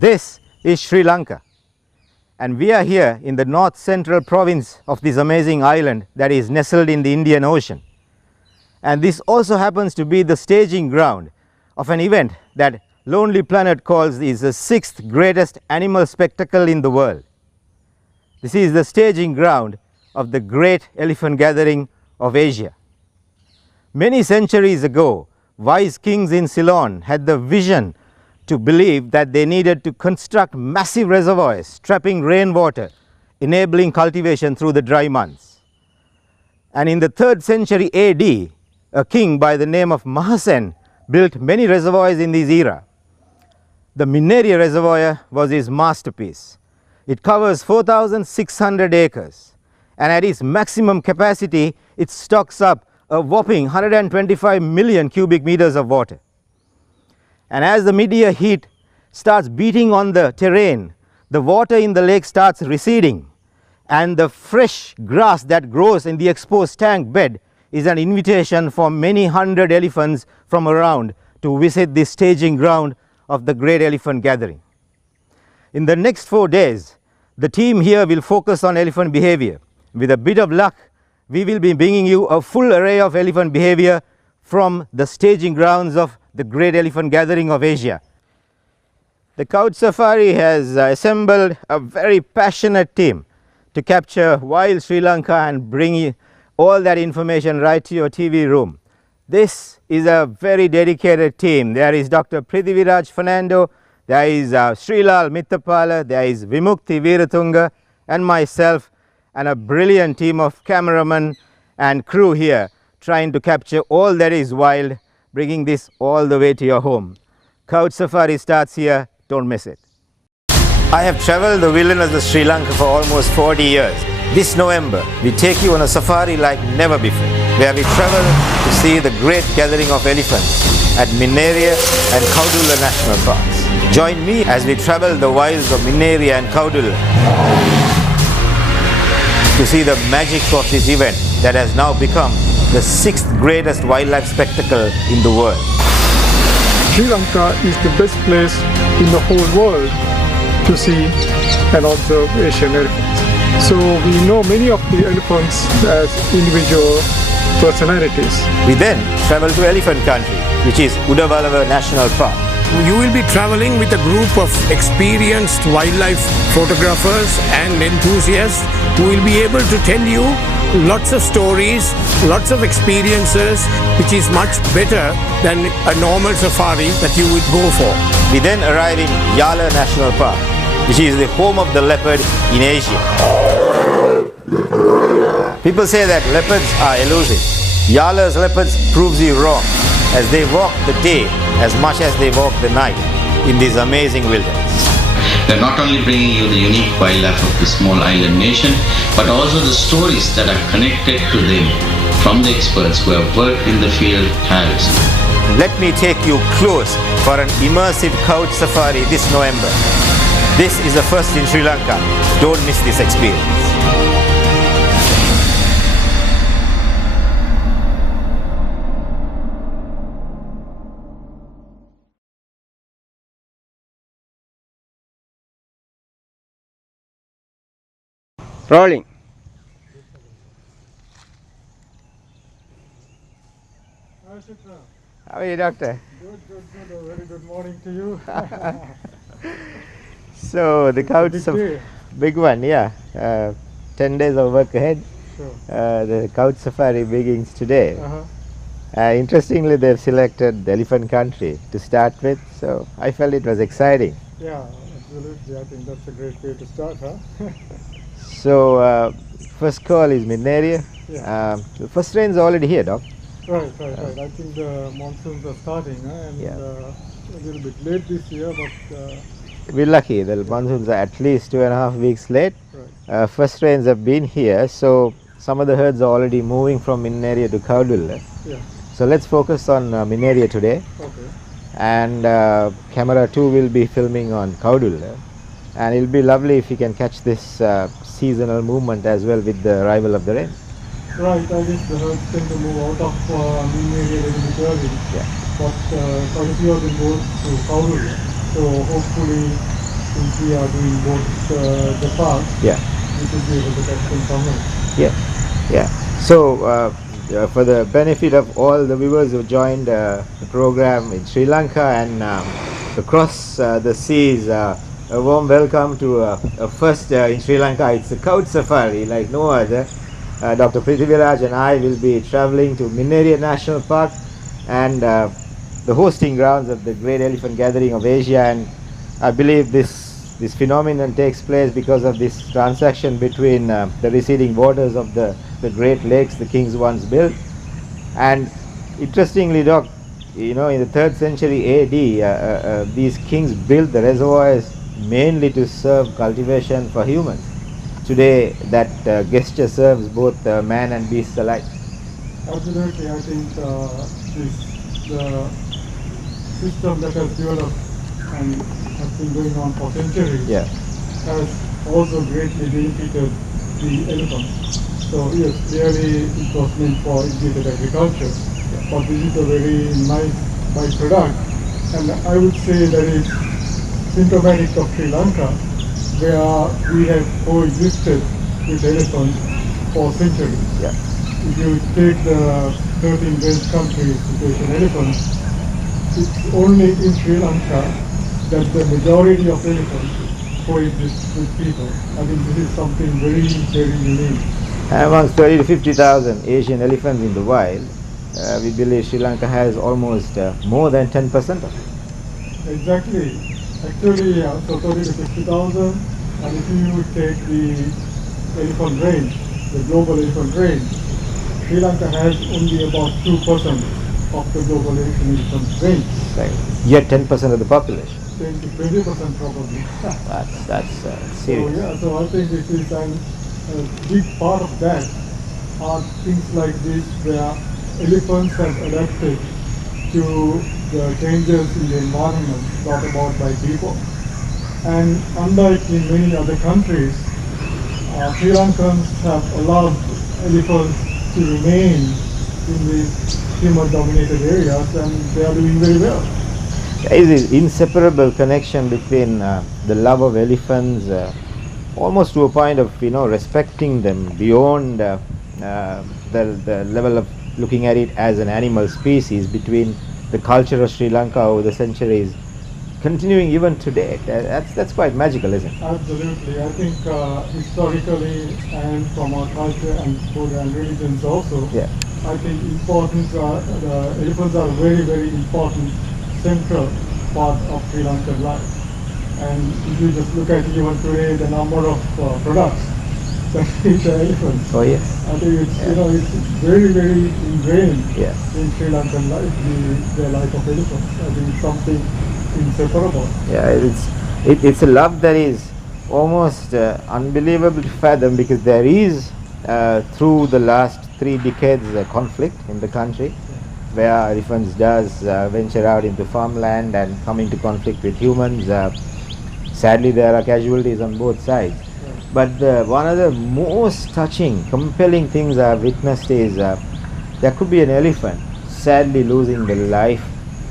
This is Sri Lanka, and we are here in the north central province of this amazing island that is nestled in the Indian Ocean. And this also happens to be the staging ground of an event that Lonely Planet calls is the 6th greatest animal spectacle in the world. This is the staging ground of the Great Elephant Gathering of Asia. Many centuries ago, wise kings in Ceylon had the vision to believe that they needed to construct massive reservoirs trapping rainwater, enabling cultivation through the dry months. And in the 3rd century AD, a king by the name of Mahasen built many reservoirs in this era. The Minneriya Reservoir was his masterpiece. It covers 4,600 acres, and at its maximum capacity, it stocks up a whopping 125 million cubic meters of water. And as the mid-year heat starts beating on the terrain, the water in the lake starts receding, and the fresh grass that grows in the exposed tank bed is an invitation for many hundred elephants from around to visit this staging ground of the Great Elephant Gathering. In the next 4 days, the team here will focus on elephant behavior. With a bit of luck, we will be bringing you a full array of elephant behavior from the staging grounds of the Great Elephant Gathering of Asia. The Couch Safari has assembled a very passionate team to capture wild Sri Lanka and bring you all that information right to your TV room. This is a very dedicated team. There is Dr. Prithviraj Fernando, there is Srilal Mittapala, there is Vimukti Veeratunga, and myself, and a brilliant team of cameramen and crew here trying to capture all that is wild, bringing this all the way to your home. Couch Safari starts here, don't miss it. I have traveled the wilderness of Sri Lanka for almost 40 years. This November, we take you on a safari like never before, where we travel to see the great gathering of elephants at Minneriya and National Parks. Join me as we travel the wilds of Minneriya and to see the magic of this event that has now become the 6th greatest wildlife spectacle in the world. Sri Lanka is the best place in the whole world to see and observe Asian elephants. So we know many of the elephants as individual personalities. We then travel to elephant country, which is Udawalawa National Park. You will be traveling with a group of experienced wildlife photographers and enthusiasts who will be able to tell you lots of stories, lots of experiences, which is much better than a normal safari that you would go for. We then arrive in Yala National Park, which is the home of the leopard in Asia. People say that leopards are elusive. Yala's leopards proves you wrong, as they walk the day as much as they walk the night in this amazing wilderness. They're not only bringing you the unique wildlife of this small island nation, but also the stories that are connected to them from the experts who have worked in the field tirelessly. Let me take you close for an immersive couch safari this November. This is the first in Sri Lanka. Don't miss this experience. Rolling. How are you, doctor? Good. A very good morning to you. So the couch big one, yeah. 10 days of work ahead. Sure. The couch safari begins today. Interestingly, they've selected the elephant country to start with, so I felt it was exciting. Yeah, absolutely. I think that's a great way to start, huh? So first call is Minneriya. Yeah. The first rains are already here, Doc. Right. I think the monsoons are starting, and a little bit late this year, but we're lucky. The monsoons are at least 2.5 weeks late. right. First rains have been here, so some of the herds are already moving from Minneriya to Kaudulla. Yeah. So let's focus on Minneriya today. Okay. And camera 2 will be filming on Kaudulla. And it'll be lovely if you can catch this seasonal movement as well with the arrival of the rain. Right, I guess the herds tend to move out of Minneriya a little bit early. Yeah. But quite a few of them go to Kaudulla. So hopefully since we are doing both the park, Yeah. we should be able to catch them somewhere. Yeah, yeah. So, for the benefit of all the viewers who joined the program in Sri Lanka and across the seas, a warm welcome to a first in Sri Lanka. It's a couch safari like no other. Dr. Prithviraj and I will be traveling to Minneriya National Park and the hosting grounds of the Great Elephant Gathering of Asia. And I believe this phenomenon takes place because of this transaction between the receding waters of the Great Lakes the kings once built. And interestingly, Doc, in the 3rd century AD, these kings built the reservoirs mainly to serve cultivation for humans. Today, that gesture serves both man and beasts alike. Absolutely, I think the system that has developed and has been going on for centuries has also greatly benefited the elephants. So yes, clearly it was meant for irrigated agriculture, but this is a very nice byproduct, and I would say that is symptomatic of Sri Lanka, where we have coexisted with elephants for centuries. Yeah. If you take the 13 West countries with Asian elephants, it's only in Sri Lanka that the majority of elephants coexist with people. I think this is something very, very unique. Amongst 30 to 50,000 Asian elephants in the wild, we believe Sri Lanka has almost more than 10% of it. Exactly. Actually, so 30 to 50,000, and if you take the elephant range, the global elephant range, Sri Lanka has only about 2% of the global elephant range. Right. Yet 10% of the population. 10 to 20% probably. That's serious. So yeah, so I think this is a big part of that are things like this where elephants have adapted to the changes in the environment brought about by people. And unlike in many other countries, Sri Lankans have allowed elephants to remain in these human-dominated areas, and they are doing very well. There is this inseparable connection between the love of elephants, almost to a point of respecting them beyond the level of looking at it as an animal species, between the culture of Sri Lanka over the centuries, continuing even today. That's quite magical, isn't it? Absolutely. I think historically and from our culture and food and religions also, I think the elephants are very, very important central part of Sri Lankan life. And if you just look at even today, the number of products that feature elephants. Oh yes. I think it's it's very, very ingrained in Sri Lankan life, the life of elephants. I think it's something inseparable. Yeah, it's a love that is almost unbelievable to fathom, because there is through the last 3 decades a conflict in the country where elephants does venture out into farmland and come into conflict with humans. Sadly, there are casualties on both sides. But one of the most touching, compelling things I've witnessed is there could be an elephant sadly losing the life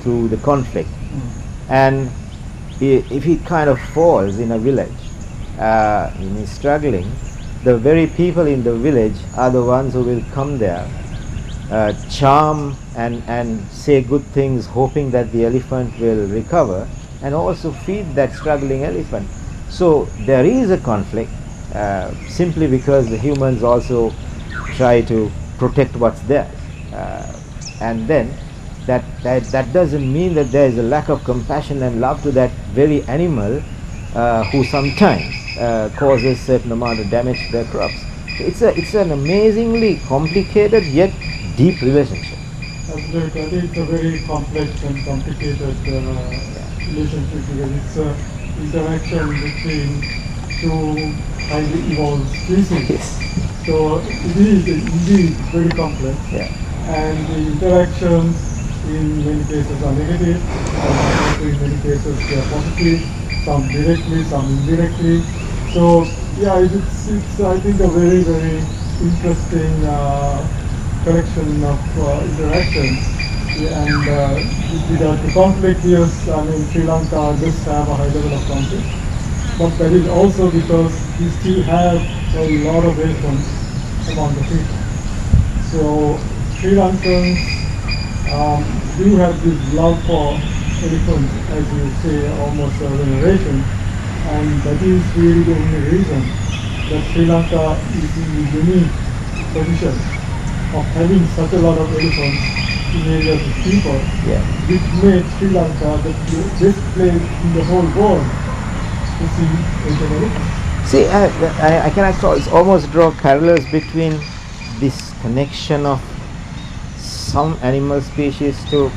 through the conflict. And if he kind of falls in a village and he's struggling, the very people in the village are the ones who will come there, charm and say good things, hoping that the elephant will recover, and also feed that struggling elephant. So there is a conflict simply because the humans also try to protect what's theirs, and then that doesn't mean that there is a lack of compassion and love to that very animal who sometimes causes certain amount of damage to their crops. It's an amazingly complicated yet deep relationship. Absolutely. I think it's a very complex and complicated relationship, because it's an interaction between 2 highly evolved species. Yes. So it is indeed very complex, and the interactions in many cases are negative, and in many cases they are positive, some directly, some indirectly. So yeah, it's I think a very, very interesting collection of interactions. And with regard to conflict, yes, I mean Sri Lanka does have a high level of conflict, but that is also because we still have a lot of elephants among the people. So Sri Lankans do have this love for elephants, as you say, almost a veneration, and that is really the only reason that Sri Lanka is in the unique position of having such a lot of elephants in areas of people, which makes Sri Lanka the best place in the whole world to see Asian elephants. See, I can almost draw parallels between this connection of some animal species to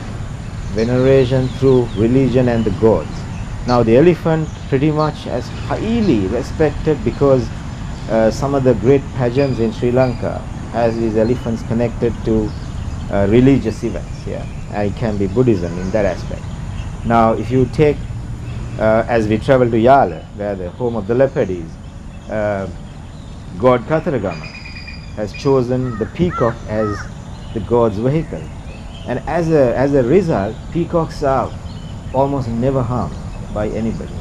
veneration through religion and the gods. Now the elephant pretty much as highly respected because some of the great pageants in Sri Lanka has these elephants connected to religious events. And it can be Buddhism in that aspect. Now if you take as we travel to Yala, where the home of the leopard is, god Katharagama has chosen the peacock as the god's vehicle, and as a result, peacocks are almost never harmed by anybody.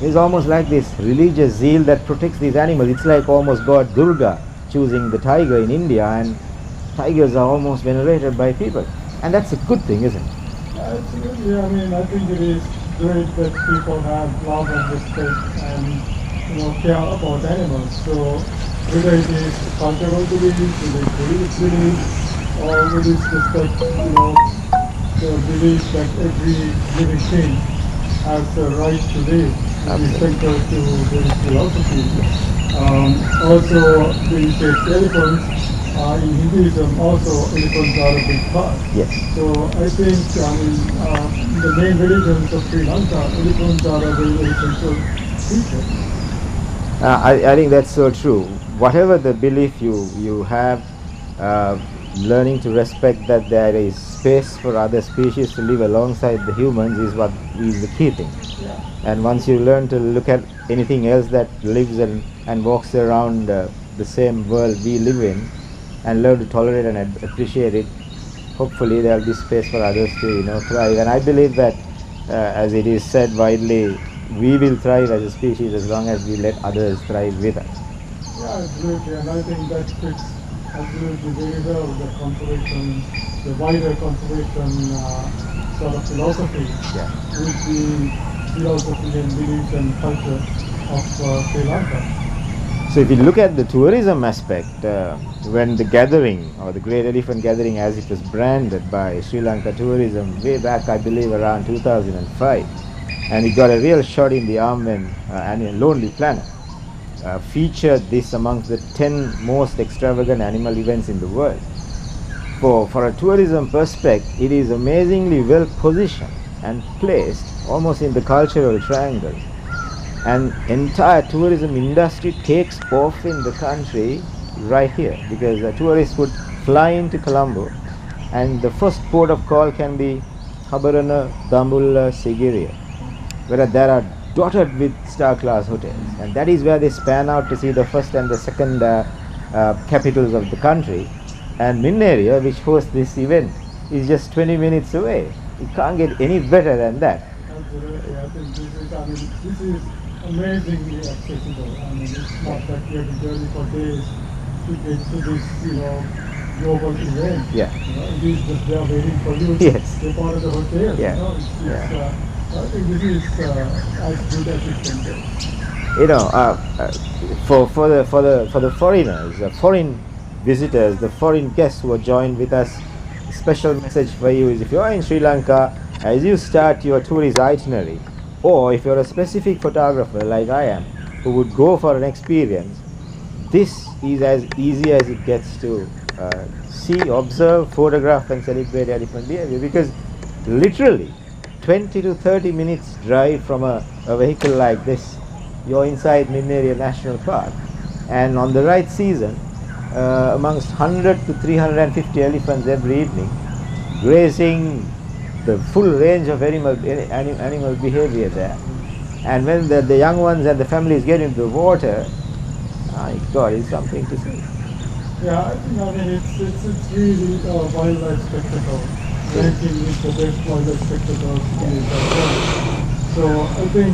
It's almost like this religious zeal that protects these animals. It's like almost God Durga choosing the tiger in India, and tigers are almost venerated by people, and that's a good thing, isn't it? Absolutely. I mean, I think it is great that people have love and respect and care about animals. So whether it is cultural beliefs, whether it's religious beliefs, or whether it's respect, the belief that every living thing has the right to live, respect to their philosophy. Also, when you take elephants, in Hinduism also elephants are a big part. Yes. So I think the main religions of Sri Lanka, elephants are a very, very central feature. I think that's so true. Whatever the belief you have, learning to respect that there is space for other species to live alongside the humans is what is the key thing. And once you learn to look at anything else that lives and walks around the same world we live in, and learn to tolerate and appreciate it, hopefully there will be space for others to thrive. And I believe that as it is said widely, we will thrive as a species as long as we let others thrive with us. Yeah, absolutely, and I think that fits absolutely very well the conservation, the wider conservation sort of philosophy with the philosophy and beliefs and culture of Sri Lanka. So if you look at the tourism aspect, when the gathering or the Great Elephant Gathering as it was branded by Sri Lanka Tourism way back, I believe around 2005, and it got a real shot in the arm when Lonely Planet featured this amongst the 10 most extravagant animal events in the world. For a tourism perspective, it is amazingly well positioned and placed almost in the cultural triangle. And entire tourism industry takes off in the country right here, because the tourists would fly into Colombo and the first port of call can be Habarana, Dambulla, Sigiriya, where there are dotted with star class hotels, and that is where they span out to see the first and the second capitals of the country. And Minneriya, which hosts this event, is just 20 minutes away. You can't get any better than that. Absolutely, I think this is amazingly accessible. I mean, it's not that you have to journey for days to get to this, global event. It is just there waiting for you. Yes. You're part of the hotel. Yeah. I think this is as good as it can get. For the foreigners, foreign visitors, the foreign guests who are joined with us, a special message for you is, if you are in Sri Lanka, as you start your tourist itinerary, or if you're a specific photographer like I am, who would go for an experience, this is as easy as it gets to see, observe, photograph and celebrate elephant behavior, because literally 20 to 30 minutes drive from a vehicle like this, you're inside Minneriya National Park, and on the right season, amongst 100 to 350 elephants every evening, grazing the full range of animal behavior there. And when the young ones and the families get into the water, my God, it's something to see. Yeah, I mean, it's really a wildlife spectacle. Ranking is the best wildlife spectacle in the world. So I think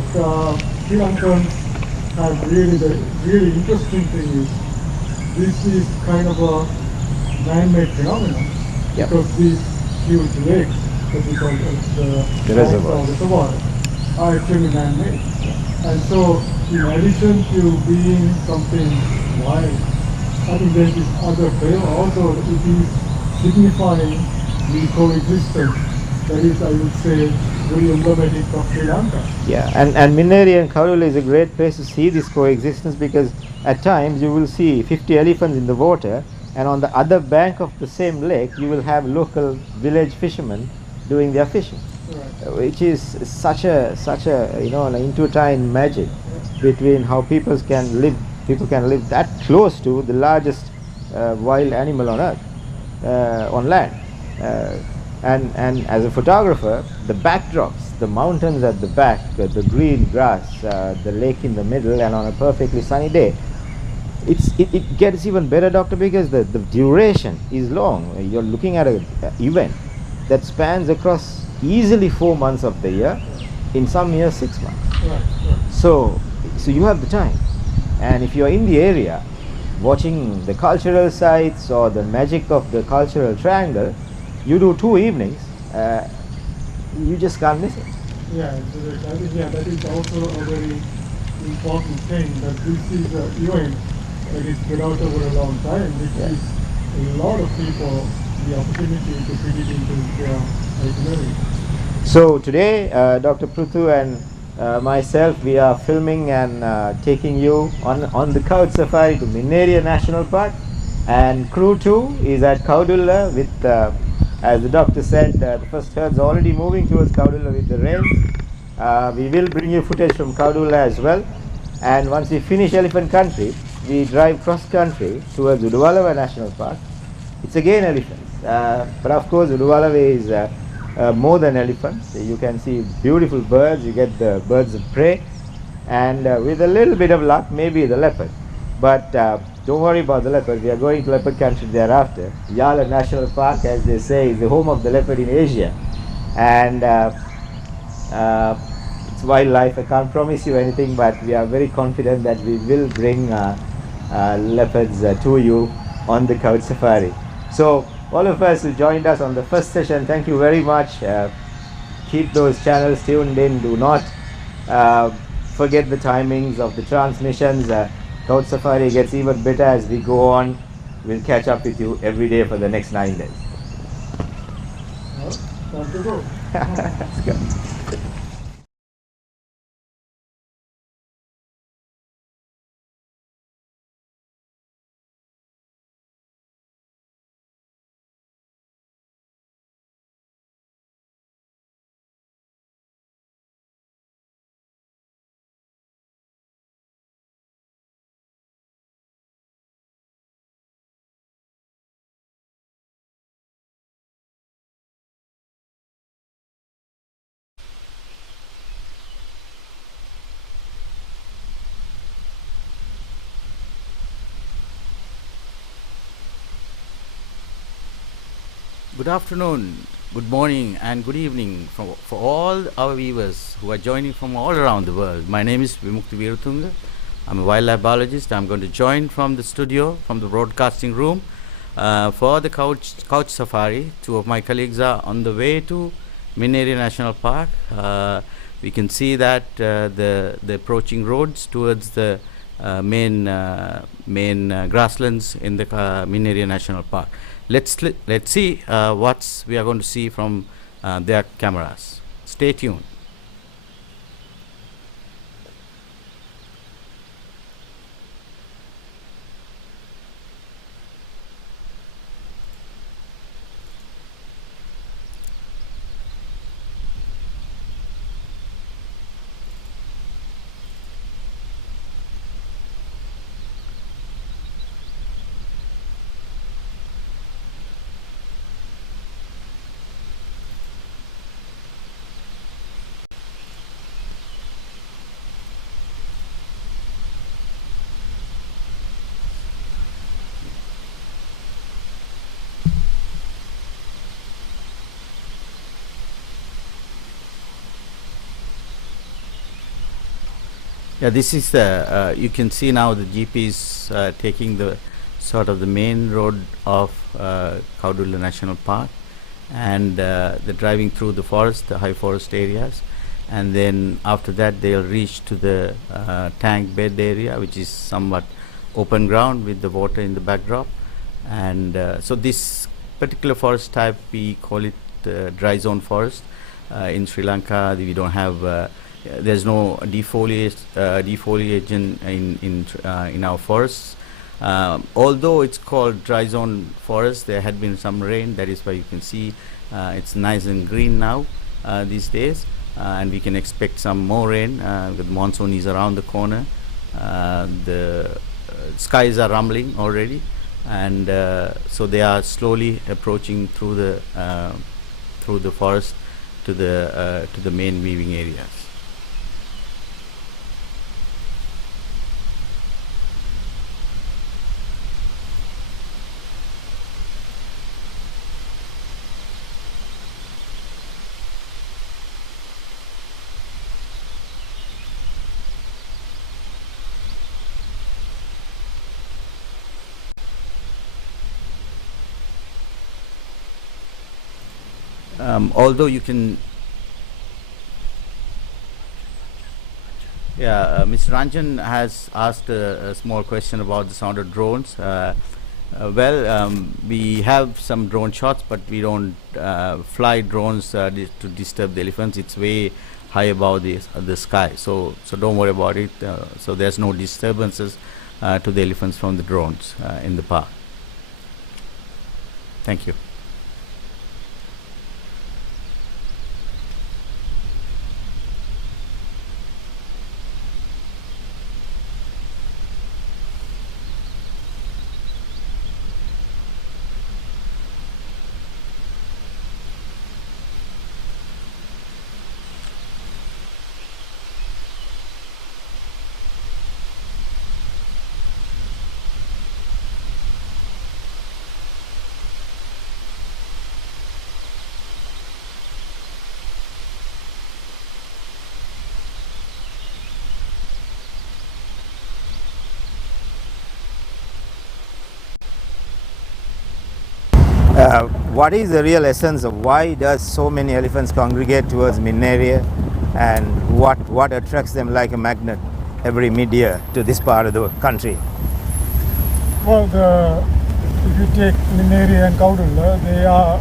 Sri Lankans And really, the really interesting thing is this is kind of a man-made phenomenon Yep. because these huge lakes that we call the reservoir. Lanka reservoir are actually man-made. And so, in addition to being something wild, I think there's this other flavor also. It is signifying the coexistence that is, I would say, very emblematic of Sri Lanka. Yeah, and Minneriya and Kaudula is a great place to see this coexistence, because at times you will see 50 elephants in the water, and on the other bank of the same lake you will have local village fishermen doing their fishing, Right. which is such a an intertwined magic between how people can live that close to the largest wild animal on earth, on land. And as a photographer, the backdrops, the mountains at the back, the green grass, the lake in the middle, and on a perfectly sunny day, it gets even better, doctor, because the duration is long. You're looking at an event that spans across easily 4 months of the year, in some years 6 months. Right. So you have the time, and if you're in the area watching the cultural sites or the magic of the cultural triangle, you do 2 evenings, you just can't miss it. Yeah, I think that is also a very important thing, that this is an event that is spread out over a long time, which gives a lot of people the opportunity to fit it into their itinerary. So today, Dr. Pruthu and myself, we are filming and taking you on the couch safari to Minneriya National Park, and crew 2 is at Kaudula with, as the doctor said, the first herd's already moving towards Kaudula with the rains. We will bring you footage from Kaudula as well, and once we finish Elephant Country, we drive cross country towards Uduvalava National Park. It's again elephants, but of course Uduvalava is more than elephants. You can see beautiful birds, you get the birds of prey, and with a little bit of luck, maybe the leopard. But don't worry about the leopard, we are going to leopard country thereafter. Yala National Park, as they say, is the home of the leopard in Asia, and it's wildlife. I can't promise you anything, but we are very confident that we will bring leopards to you on the couch safari. So all of us who joined us on the first session, thank you very much. Keep those channels tuned in. Do not forget the timings of the transmissions. Couch Safari gets even better as we go on. We'll catch up with you every day for the next 9 days. Well, time to go. Let's go. Good afternoon, good morning, and good evening for all our viewers who are joining from all around the world. My name is Vimukti Veeratunga. I'm a wildlife biologist. I'm going to join from the studio, from the broadcasting room, for the couch safari. 2 of my colleagues are on the way to Minneriya National Park. We can see that the approaching roads towards the main grasslands in the Minneriya National Park. Let's see what we are going to see from their cameras. Stay tuned. Yeah, this is the, you can see now the Jeep is taking the sort of the main road of Kaudula National Park, and they're driving through the forest, the high forest areas, and then after that they'll reach to the tank bed area, which is somewhat open ground with the water in the backdrop. And so this particular forest type, we call it dry zone forest. In Sri Lanka, we don't have there's no defoliation in our forests. Although it's called dry zone forest, there had been some rain. That is why you can see it's nice and green now these days, and we can expect some more rain. The monsoon is around the corner. The skies are rumbling already, and so they are slowly approaching through the forest to the main weaving areas. Although you can, Mr. Ranjan has asked a small question about the sound of drones. We have some drone shots, but we don't fly drones to disturb the elephants. It's way high above the sky, so don't worry about it. So there's no disturbances to the elephants from the drones in the park. Thank you. What is the real essence of why does so many elephants congregate towards Minneriya, and what attracts them like a magnet every mid-year to this part of the country? Well, if you take Minneriya and Kaudula, they are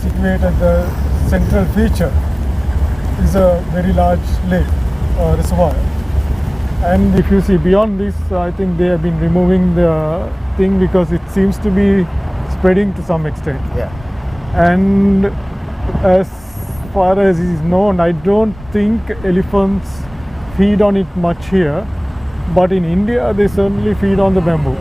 situated at the central feature. It's a very large lake or reservoir. And if you see beyond this, I think they have been removing the thing because it seems to be spreading to some extent. Yeah. And as far as is known, I don't think elephants feed on it much here, but in India they certainly feed on the bamboo.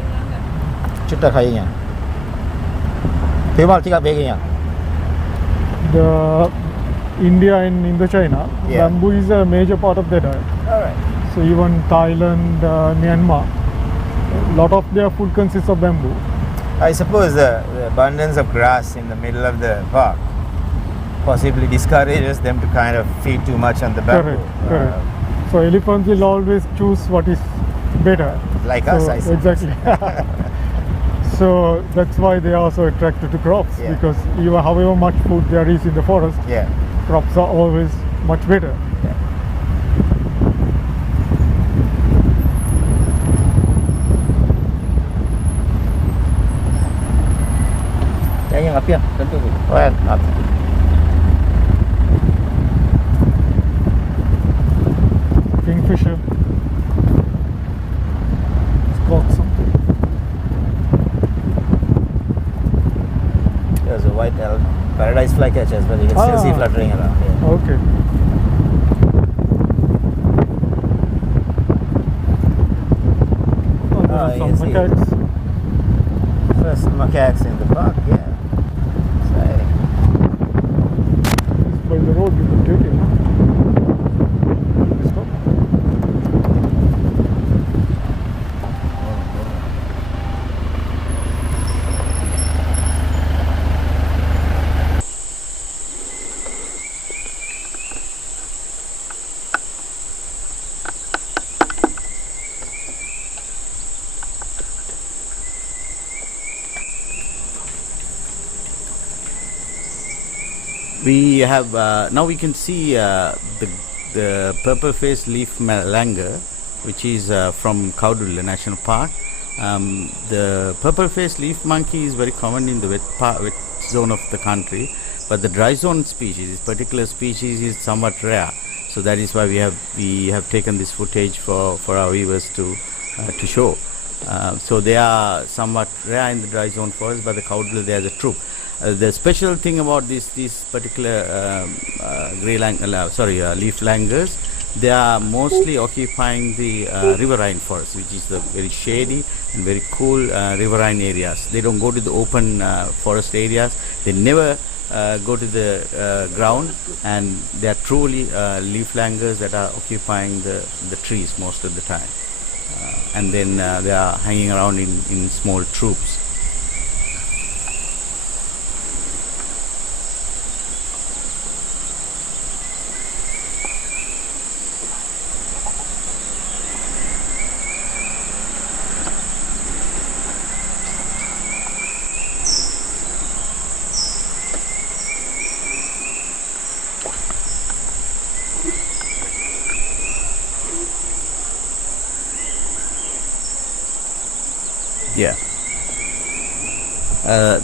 The India and Indochina, Yeah. bamboo is a major part of their diet. All right. So even Thailand, Myanmar, a lot of their food consists of bamboo. I suppose the abundance of grass in the middle of the park possibly discourages them to kind of feed too much on the bamboo. Correct. So elephants will always choose what is better. Like us, I suppose. Exactly. So that's why they are also attracted to crops, Yeah. because even however much food there is in the forest, Yeah. crops are always much better. Well, Kingfisher. It's called something. there's a white paradise flycatcher as well. You can still see fluttering around here. Okay. Oh, there are you some can see it. macaques. First macaques in the park, yeah. By the road you can take it. Stop. We have now we can see the purple-faced leaf langur, which is from Minneriya National Park. The purple-faced leaf monkey is very common in the wet zone of the country, but the dry zone species, this particular species, is somewhat rare. So that is why we have taken this footage for our viewers to show. So they are somewhat rare in the dry zone forest, but the cowdle there is a troop. The special thing about these particular leaf langurs, they are mostly occupying the riverine forest, which is the very shady and very cool riverine areas. They don't go to the open forest areas. They never go to the ground, and they are truly leaf langurs that are occupying the trees most of the time. And then they are hanging around in small troops. Yeah.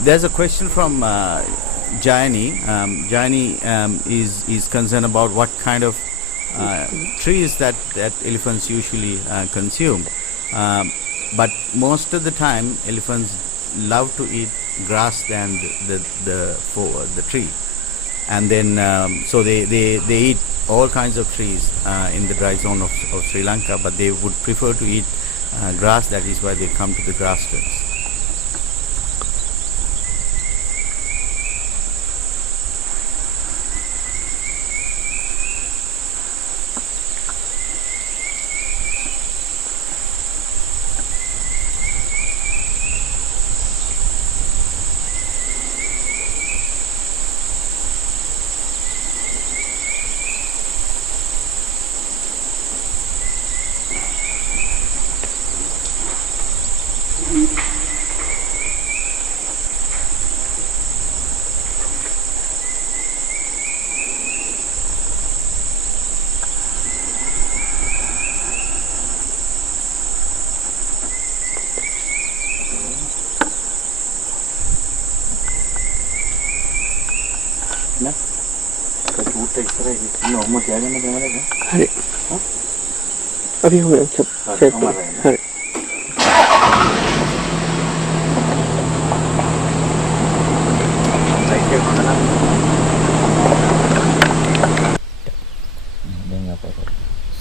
There's a question from Jayani. Jayani is concerned about what kind of trees that elephants usually consume. But most of the time, elephants love to eat grass than the tree. And then so they eat all kinds of trees in the dry zone of Sri Lanka, but they would prefer to eat grass. That is why they come to the grasslands. हरे अभी हो गया सब set Hare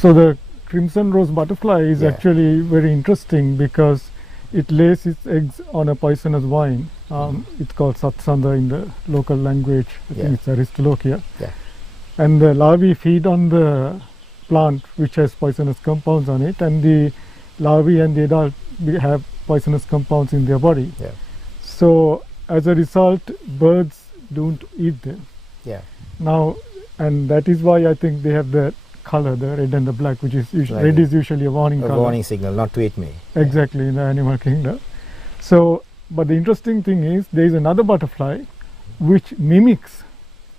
So the crimson rose butterfly is actually very interesting because it lays its eggs on a poisonous vine. It's called satsanda in the local language. I think it's Aristolochia. Yeah. And the larvae feed on the plant which has poisonous compounds on it, and the larvae and the adult have poisonous compounds in their body. Yeah. So as a result, birds don't eat them. Yeah. Now, and that is why I think they have the color, the red and the black, which is usually, red is usually a warning color. A warning signal, not to eat me. Exactly, in the animal kingdom. So, but the interesting thing is there is another butterfly which mimics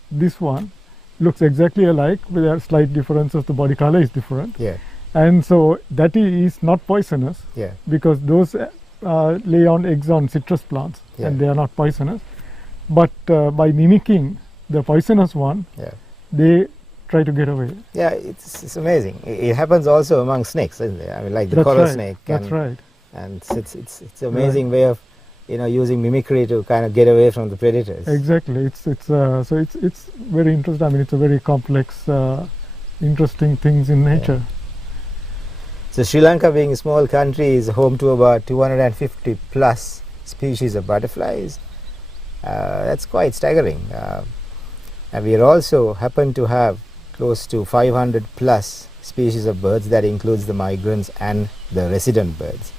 this one, looks exactly alike, but there are slight differences, the body color is different. Yeah. And so that is not poisonous, Yeah. because those lay on eggs on citrus plants, and they are not poisonous. But by mimicking the poisonous one, they try to get away. Yeah, it's amazing. It happens also among snakes, isn't it? I mean, like the That's coral right. snake. That's right. And it's amazing way of, you know, using mimicry to kind of get away from the predators. Exactly. So it's very interesting. I mean, it's a very complex, interesting things in nature. So Sri Lanka, being a small country, is home to about 250 plus species of butterflies. That's quite staggering. And we also happen to have close to 500 plus species of birds. That includes the migrants and the resident birds.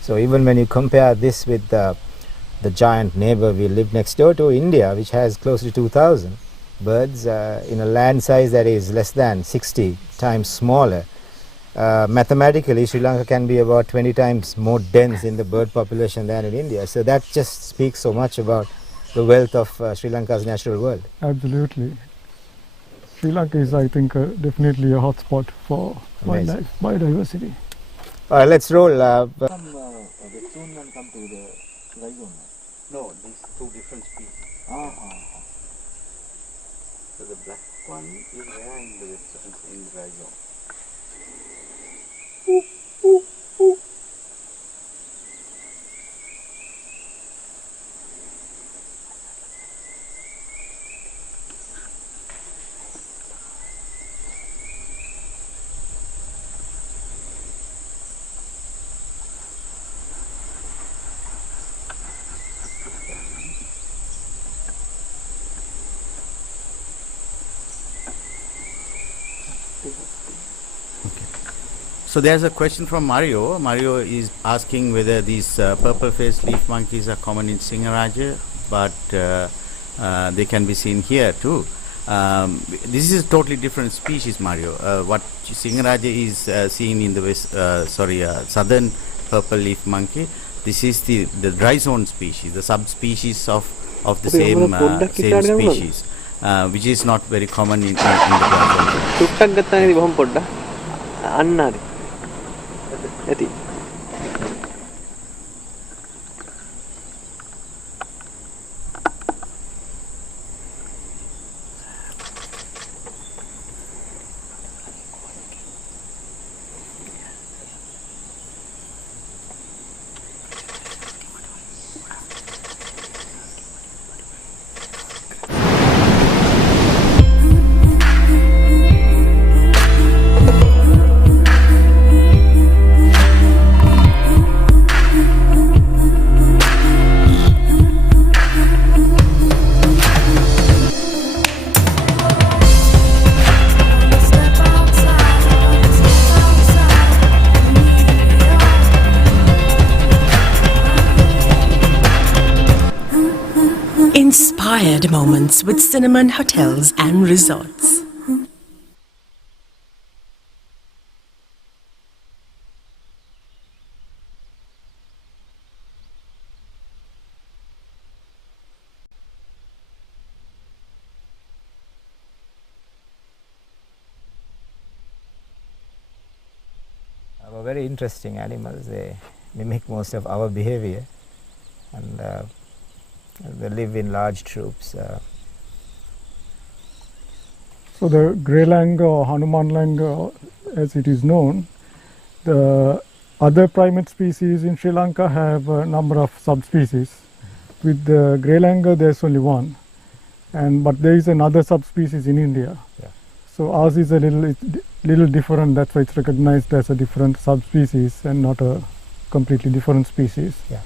So even when you compare this with the giant neighbor we live next door to, India, which has close to 2,000 birds in a land size that is less than 60 times smaller, mathematically Sri Lanka can be about 20 times more dense in the bird population than in India. So that just speaks so much about the wealth of Sri Lanka's natural world. Absolutely. Sri Lanka is, I think, definitely a hotspot for Amazing. wildlife, biodiversity. Let's roll. Come soon and come to the rhizome. No, these two different species. So the black one is rare in the rhizome. So there's a question from Mario. Mario is asking whether these purple-faced leaf monkeys are common in Singaraja, but they can be seen here too. This is a totally different species, Mario. What Singaraja is seen in the southern purple leaf monkey. This is the dry zone species, the subspecies of the same species, which is not very common in the dry zone. ඇති Inspired moments with cinnamon hotels and resorts. Very interesting animals. They mimic most of our behavior, and they live in large troops. So the grey langur or Hanuman langur, as it is known, the other primate species in Sri Lanka have a number of subspecies. With the grey langur, there's only one, but there is another subspecies in India. Yeah. So ours is a little different. That's why it's recognized as a different subspecies and not a completely different species. Yeah.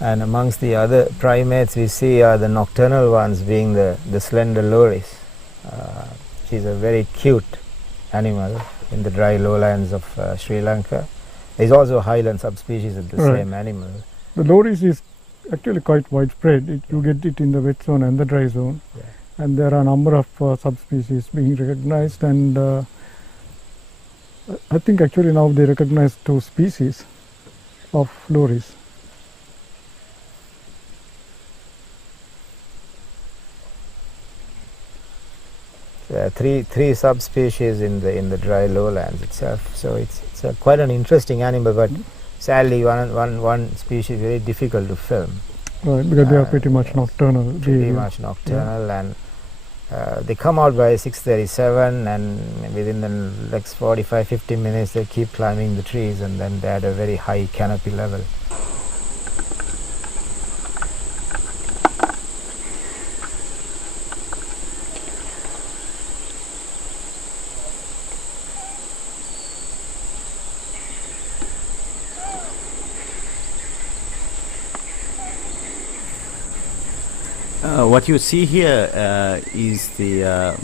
And amongst the other primates we see are the nocturnal ones, being the slender loris. She's a very cute animal in the dry lowlands of Sri Lanka. There's also a highland subspecies of the same animal. The loris is actually quite widespread. You get it in the wet zone and the dry zone. Yeah. And there are a number of subspecies being recognized, and I think actually now they recognize 2 species of loris. Three subspecies in the dry lowlands itself. So it's quite an interesting animal, but sadly one species very difficult to film. Right, because they are pretty much nocturnal. Pretty much nocturnal, and they come out by 6:37, and within the next 45-50 minutes they keep climbing the trees, and then they're at a very high canopy level. what you see here is the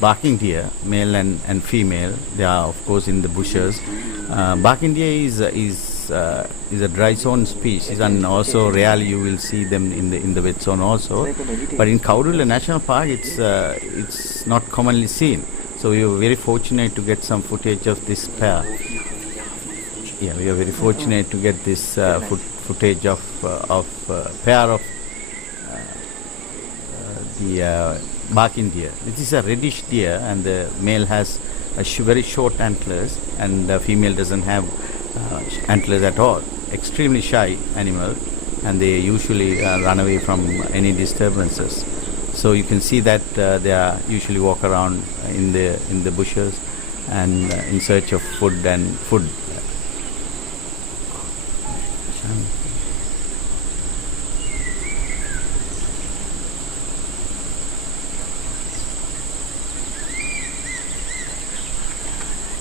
barking deer, male and female. They are of course in the bushes. Barking deer is a dry zone species, and also rarely you will see them in the wet zone also. But in Kaudula National Park, it's not commonly seen. So we were very fortunate to get some footage of this pair. Yeah, we are very fortunate to get this footage of pair of the barking deer. This is a reddish deer, and the male has very short antlers, and the female doesn't have antlers at all. Extremely shy animal, and they usually run away from any disturbances. So you can see that they are usually walk around in the bushes and in search of food.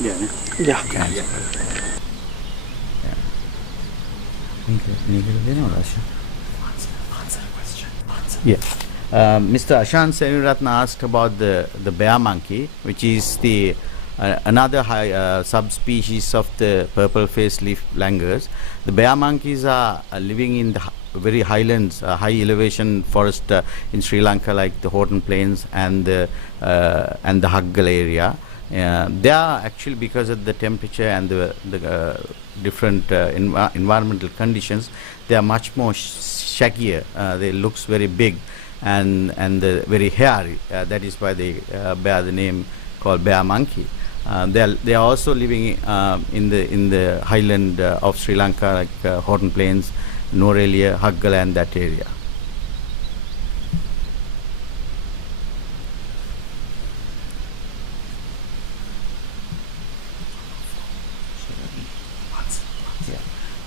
Yeah. Yeah. Mr. Ashan Seniratna asked about the bear monkey, which is the another subspecies of the purple-faced leaf langurs. The bear monkeys are living in the very highlands, high elevation forest in Sri Lanka, like the Horton Plains and the Haggal area. They are actually, because of the temperature and the different environmental conditions, they are much more shaggier. They looks very big and very hairy. That is why they bear the name called bear monkey. They are also living in the highland of Sri Lanka, like Horton Plains, Norelia, Haggal, and that area.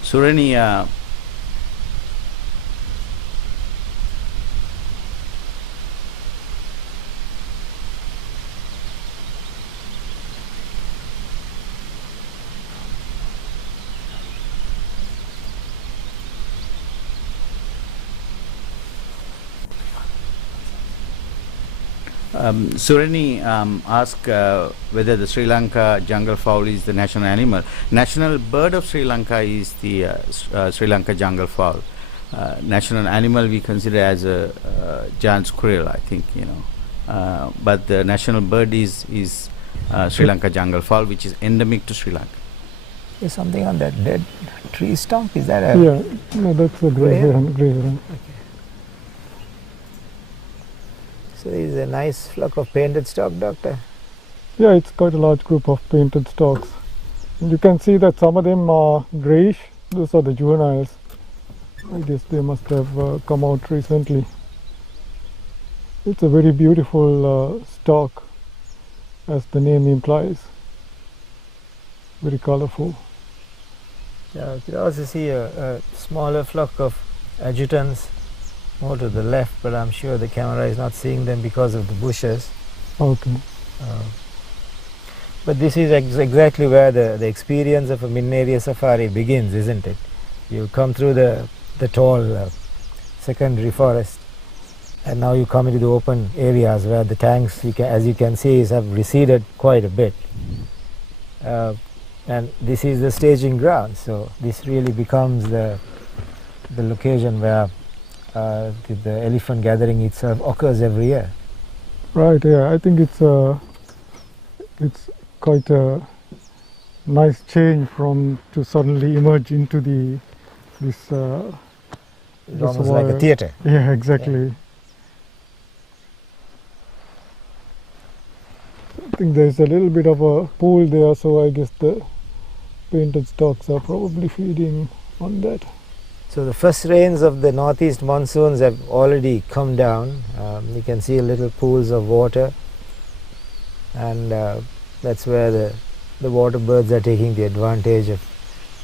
Surani, Surani asked whether the Sri Lanka jungle fowl is the national animal. National bird of Sri Lanka is the Sri Lanka jungle fowl. National animal we consider as a giant squirrel, I think, but the national bird is Sri Lanka jungle fowl, which is endemic to Sri Lanka. There's something on that dead tree stump. Is that a... Yeah, no, that's a gray heron. Okay. So there's a nice flock of painted stock, Doctor. Yeah, it's quite a large group of painted storks. You can see that some of them are grayish. Those are the juveniles. I guess they must have come out recently. It's a very beautiful stork, as the name implies. Very colorful. Yeah, you can also see a smaller flock of adjutants more to the left, but I'm sure the camera is not seeing them because of the bushes. Okay. But this is exactly where the experience of a Minneriya safari begins, isn't it? You come through the tall secondary forest, and now you come into the open areas where the tanks, as you can see, have receded quite a bit. And this is the staging ground, so this really becomes the location where the elephant gathering itself occurs every year. Right. Yeah, I think it's quite a nice change to suddenly emerge into this. It's almost like a theatre. Yeah, exactly. Yeah. I think there's a little bit of a pool there, so I guess the painted storks are probably feeding on that. So the first rains of the northeast monsoons have already come down. You can see little pools of water, and that's where the water birds are taking the advantage of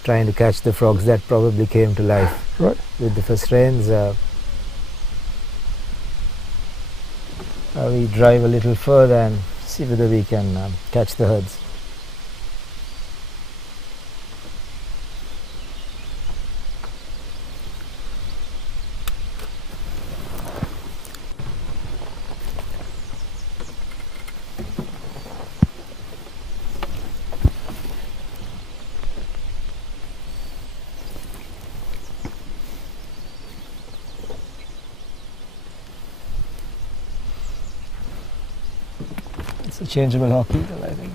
trying to catch the frogs that probably came to life with the first rains. We drive a little further and see whether we can catch the herds. It's a changeable hockey eagle, I think.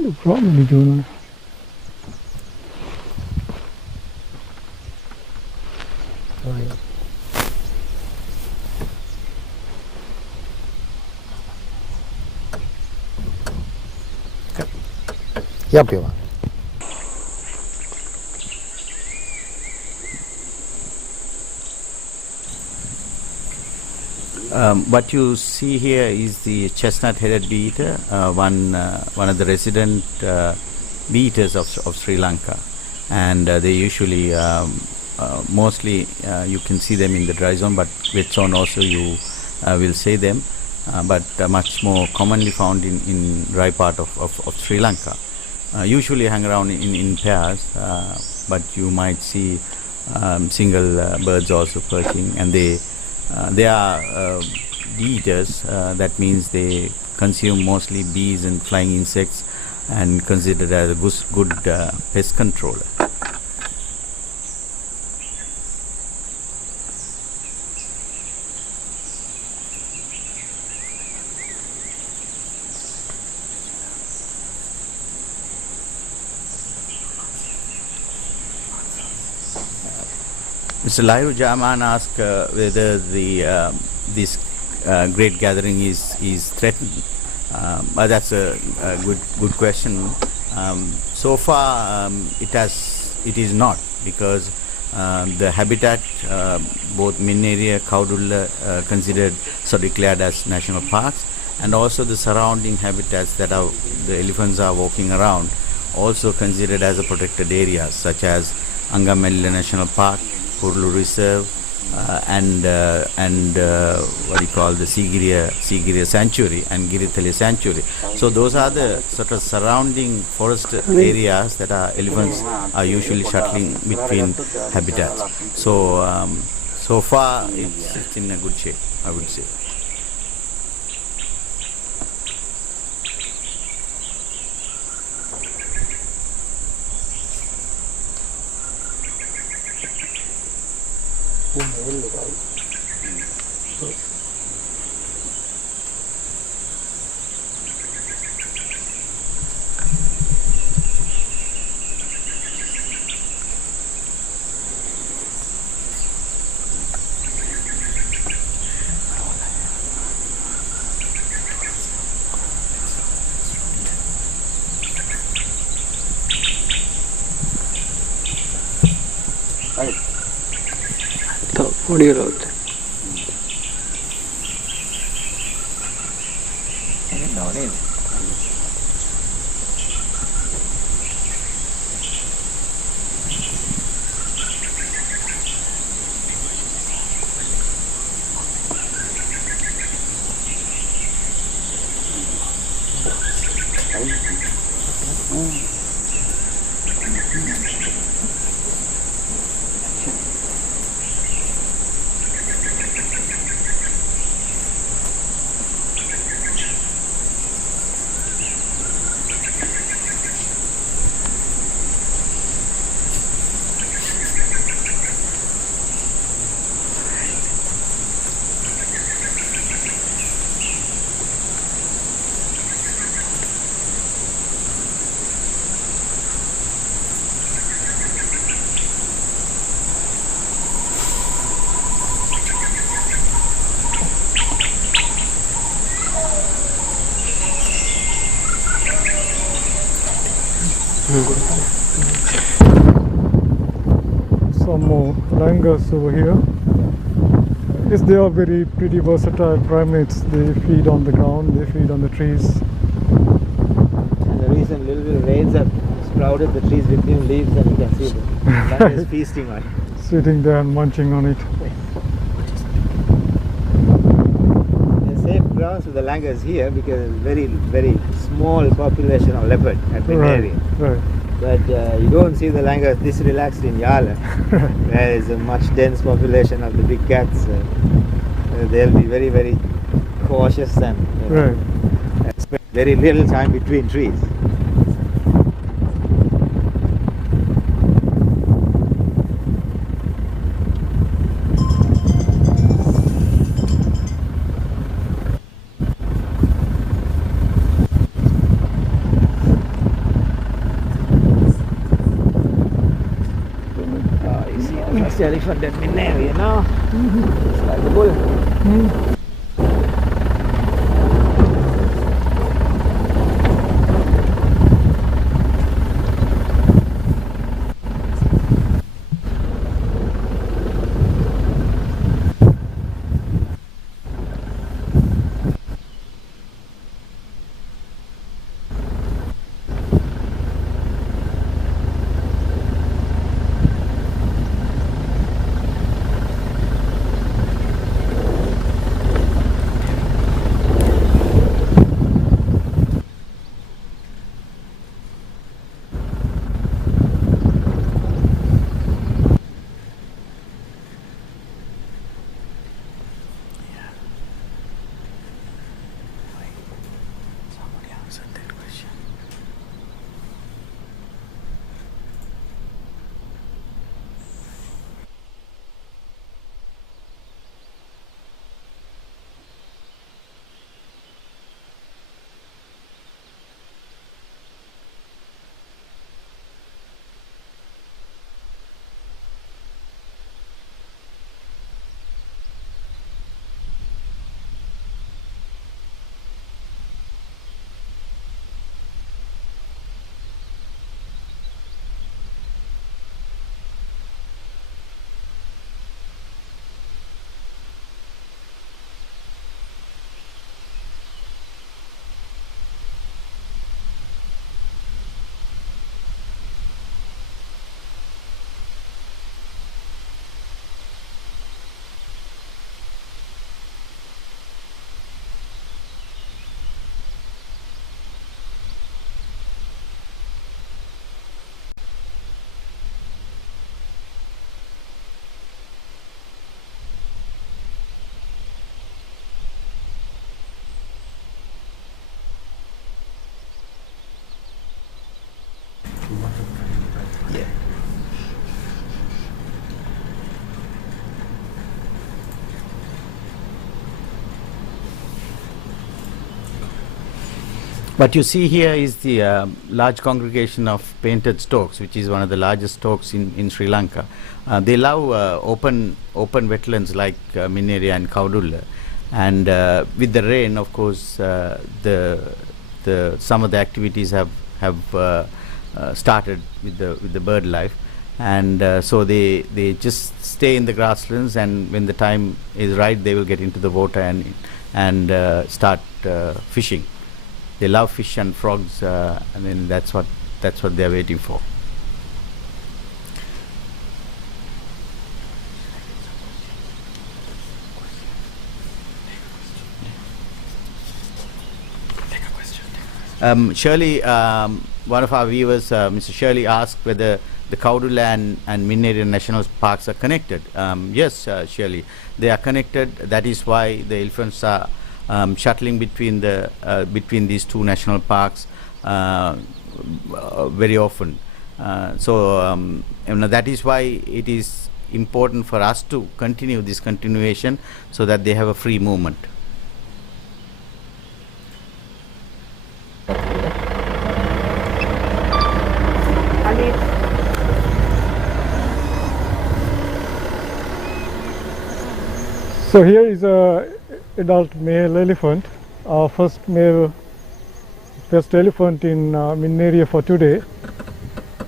You probably do know. Oh, yeah. Yep, you are. What you see here is the chestnut-headed bee-eater, one of the resident bee-eaters of Sri Lanka, and they usually mostly you can see them in the dry zone, but wet zone also you will see them, but much more commonly found in dry part of Sri Lanka. Usually hang around in pairs, but you might see single birds also perching, and they are bee-eaters. That means they consume mostly bees and flying insects, and considered as a good pest controller. Mr. Lairu Jaman asked whether this great gathering is threatened. But that's a good question. So far, it is not, because the habitat, both Minneriya, Kaudulla, considered declared as national parks, and also the surrounding habitats that the elephants are walking around, also considered as a protected areas, such as Minneriya National Park, Kurlu Reserve, and what you call the Sigiriya Sanctuary and Girithali Sanctuary. So those are the sort of surrounding forest areas that elephants are usually shuttling between habitats. So so far it's in a good shape, I would say. What do you wrote? Some more langas over here. Yes, they are very pretty versatile primates. They feed on the ground, they feed on the trees. And the recent little bit of rains have sprouted the trees with new leaves, and you can see the langas feasting on it. Sitting there and munching on it. There's safe grounds for the langas here because very, very small population of leopard at Minneriya. Right. But you don't see the langas this relaxed in Yala, where there is a much dense population of the big cats. They'll be very, very cautious and spend very little time between trees. the elephant at Minneriya, you know? It's like a bull. What you see here is the large congregation of painted storks, which is one of the largest storks in Sri Lanka. They love open wetlands like Minneriya and Kaudulla, and with the rain, of course, some of the activities have started with the bird life, and so they just stay in the grasslands, and when the time is right, they will get into the water and start fishing. They love fish and frogs, and then that's what they are waiting for. Shirley, one of our viewers, Mr. Shirley, asked whether the Kaudulla and Minneriya National Parks are connected. Yes, Shirley, they are connected. That is why the elephants are shuttling between these two national parks very often. So that is why it is important for us to continue this continuation so that they have a free movement. So here is a adult male elephant, our first elephant in Minneriya for today,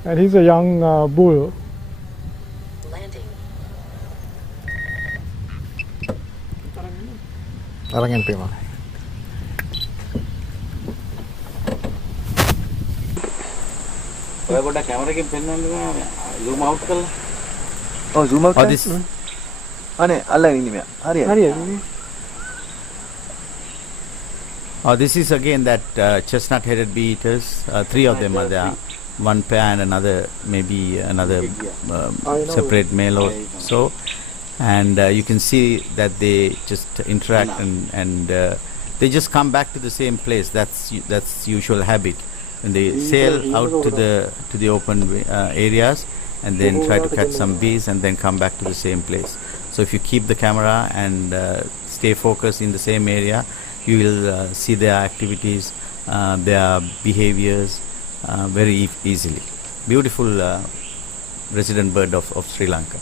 and he's a young bull. Landing. Arangan prima. Zoom out kala. Oh, zoom out. Oh, this. Ane, alla ini me. Hari. Oh, this is again that chestnut-headed bee-eaters. Three of them are there. One pair and another, maybe another separate male or so. And you can see that they just interact and they just come back to the same place. That's usual habit. When they sail out to the open areas and then try to catch some bees and then come back to the same place. So if you keep the camera and stay focused in the same area, you will see their activities, their behaviors very easily. Beautiful resident bird of Sri Lanka.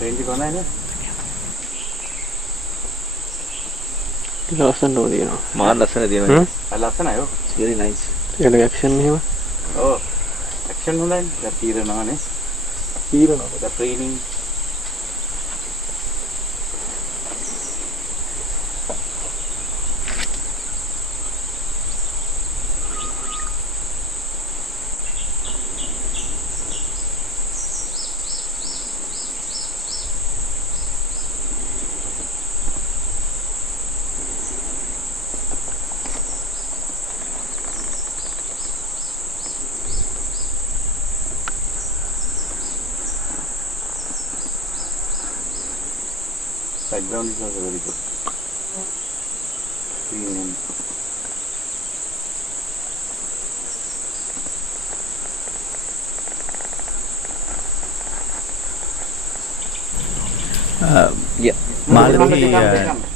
Range එක හොඳයි නේද? ටික ලස්සනට තියෙනවා. මාර ලස්සන තියෙනවා. ලස්සනයි ඔව්. very nice. ඊළඟ ඇක්ෂන් එහෙම. ඔව්. ඇක්ෂන් හොඳයි. දැන් තීරණානේ. තීරණා. The training. Background is also very good. Green and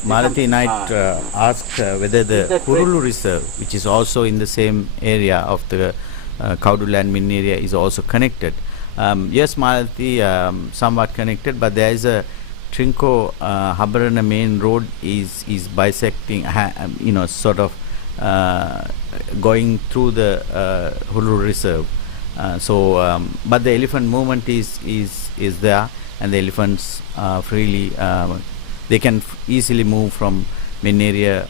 Malathi Knight asked whether the Kurulu Reserve, which is also in the same area of the Kaudul and Minneriya, is also connected. Yes, Malathi, somewhat connected, but there is a Trinco Habarana main road is bisecting, sort of going through the Hulu Reserve. But the elephant movement is there, and the elephants freely they can easily move from Minneriya,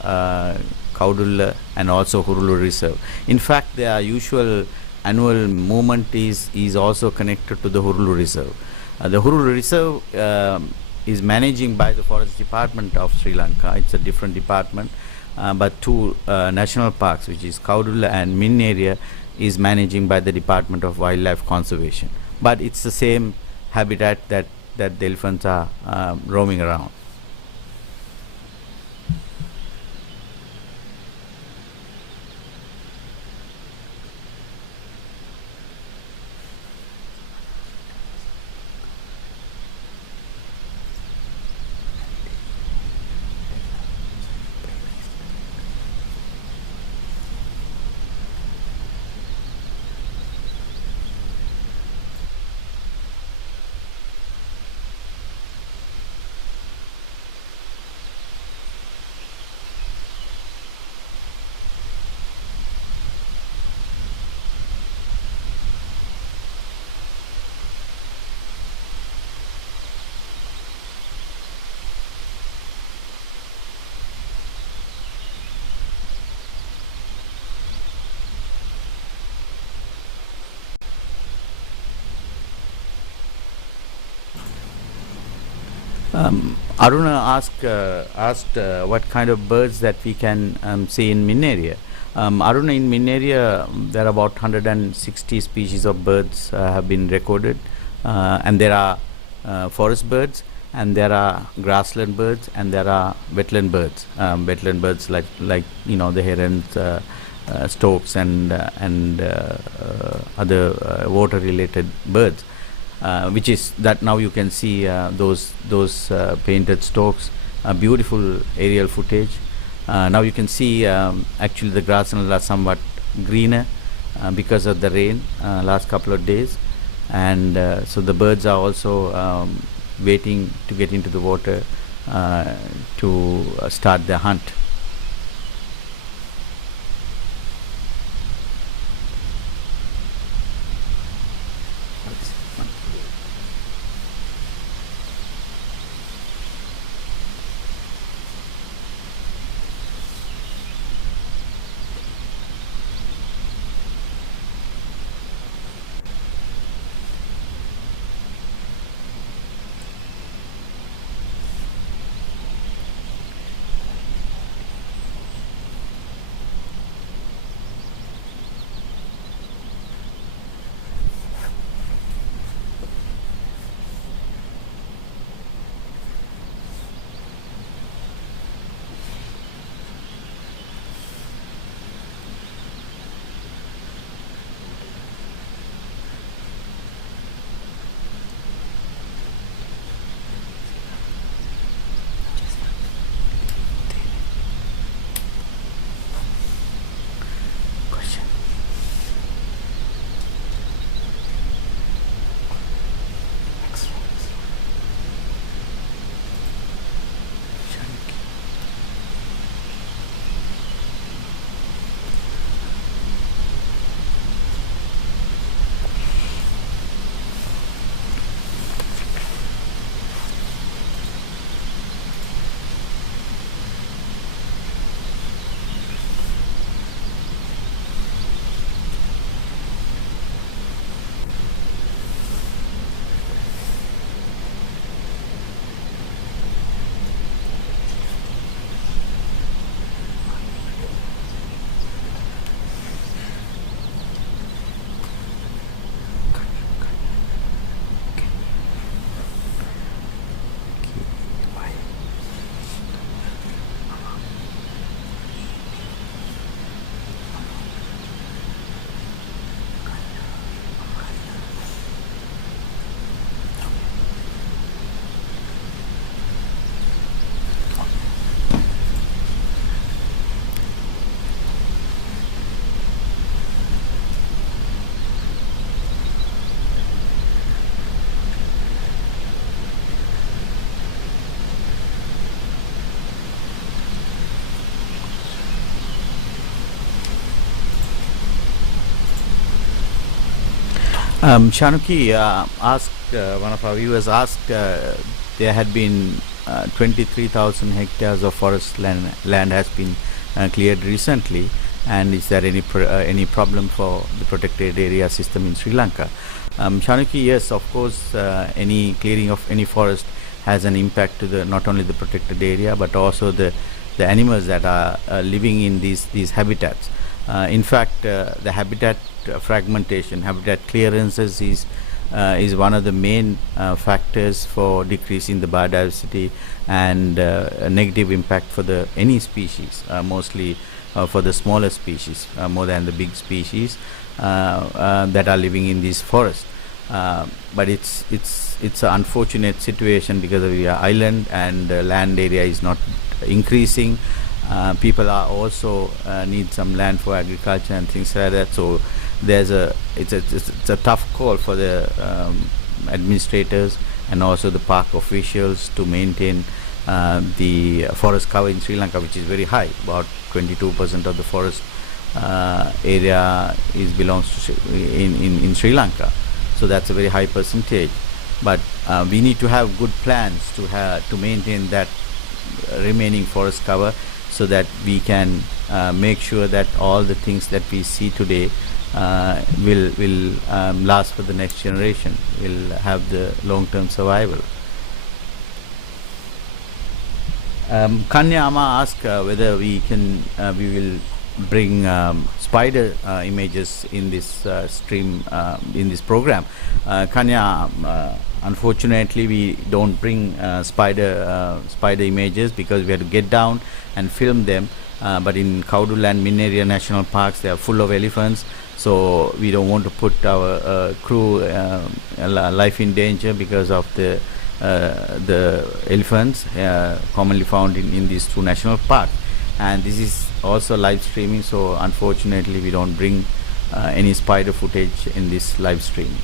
Kaudul, and also Hulu Reserve. In fact, their usual annual movement is also connected to the Hulu Reserve. The Hulu Reserve is managing by the Forest Department of Sri Lanka. It's a different department, but two national parks, which is Kaudul and Minneriya, is managing by the Department of Wildlife Conservation. But it's the same habitat that the elephants are roaming around. Aruna asked what kind of birds that we can see in Minneriya. Aruna, in Minneriya, there are about 160 species of birds have been recorded, and there are forest birds, and there are grassland birds, and there are wetland birds. Wetland birds like the herons, storks, and other water-related birds. Which is that now you can see those painted storks, beautiful aerial footage. Now you can see actually the grasslands are somewhat greener because of the rain last couple of days, and so the birds are also waiting to get into the water to start their hunt. Shanuki asked, one of our viewers asked, there had been 23,000 hectares of forest land has been cleared recently, and is there any problem for the protected area system in Sri Lanka? Shanuki, yes, of course, any clearing of any forest has an impact to the not only the protected area but also the animals that are living in these habitats. In fact, the habitat fragmentation, habitat clearances is one of the main factors for decreasing the biodiversity and a negative impact for any species, mostly for the smaller species, more than the big species that are living in these forests. But it's an unfortunate situation because of the island, and land area is not increasing. People are also need some land for agriculture and things like that. So it's a tough call for the administrators and also the park officials to maintain the forest cover in Sri Lanka, which is very high. About 22% of the forest area belongs to in Sri Lanka. So that's a very high percentage. But we need to have good plans to maintain that remaining forest cover, so that we can make sure that all the things that we see today will last for the next generation, will have the long-term survival. Kanya Ama asked whether we will bring spider images in this stream, in this program. Kanya, unfortunately we don't bring spider images because we have to get down and film them, but in Kaudul and Minneriya National Parks they are full of elephants, so we don't want to put our crew life in danger because of the elephants commonly found in these two national parks. And this is also live streaming, so unfortunately we don't bring any spider footage in this live stream.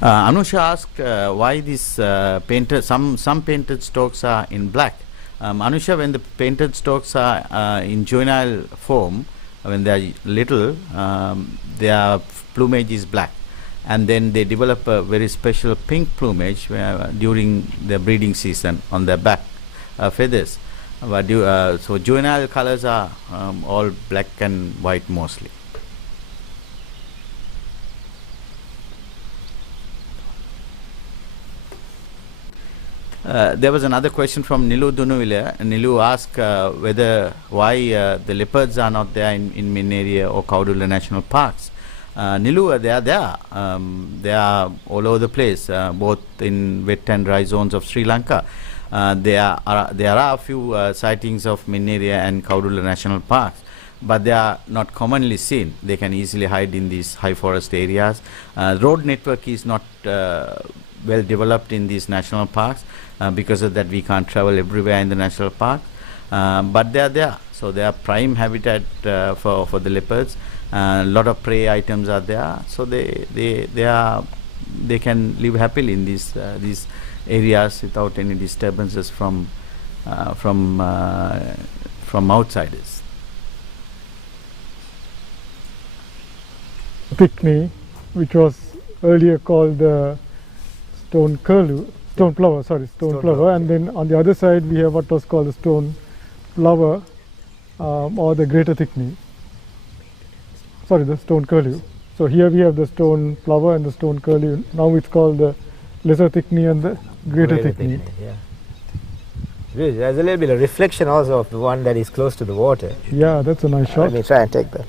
Anusha asked why these painted some painted storks are in black. Anusha, when the painted storks are in juvenile form, when they are little, their plumage is black, and then they develop a very special pink plumage during the breeding season on their back feathers. So juvenile colors are all black and white mostly. There was another question from Nilu Dunuvilla. Nilu asked why the leopards are not there in Minneriya or Kaudulla National Parks. Nilu, they are there. They are all over the place, both in wet and dry zones of Sri Lanka. There are a few sightings of Minneriya and Kaudulla National Parks, but they are not commonly seen. They can easily hide in these high forest areas. Road network is not well developed in these national parks. Because of that, we can't travel everywhere in the national park, but they are there. So they are prime habitat for the leopards. A lot of prey items are there, so they can live happily in these areas without any disturbances from outsiders. Picnic, which was earlier called the stone plover, and then on the other side we have what was called the stone plover or the greater thickney. Sorry, the stone curlew. So here we have the stone plover and the stone curlew. Now it's called the lesser thickney and the greater thickney. Yeah. There's a little bit of reflection also of the one that is close to the water. Yeah, that's a nice shot. Let me try and take that.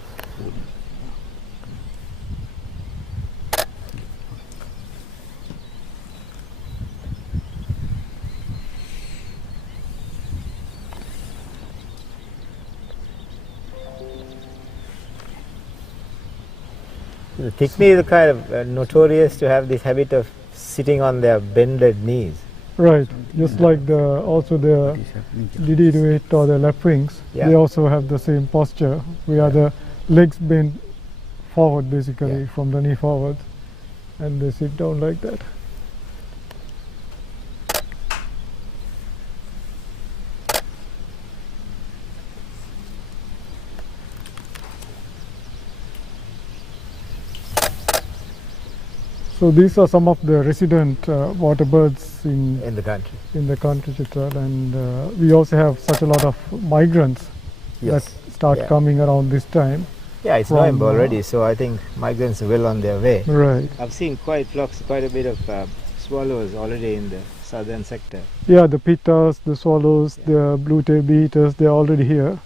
The thickney is kind of notorious to have this habit of sitting on their bended knees. Right, just like also the Dididuit or the lapwings, they also have the same posture, where the legs bend forward basically from the knee forward, and they sit down like that. So these are some of the resident water birds in the country. Chitral, and we also have such a lot of migrants that start coming around this time. Yeah, it's November already, so I think migrants are well on their way. Right. I've seen quite a bit of swallows already in the southern sector. Yeah, the pittas, the swallows, the blue-tailed bee-eaters, they're already here.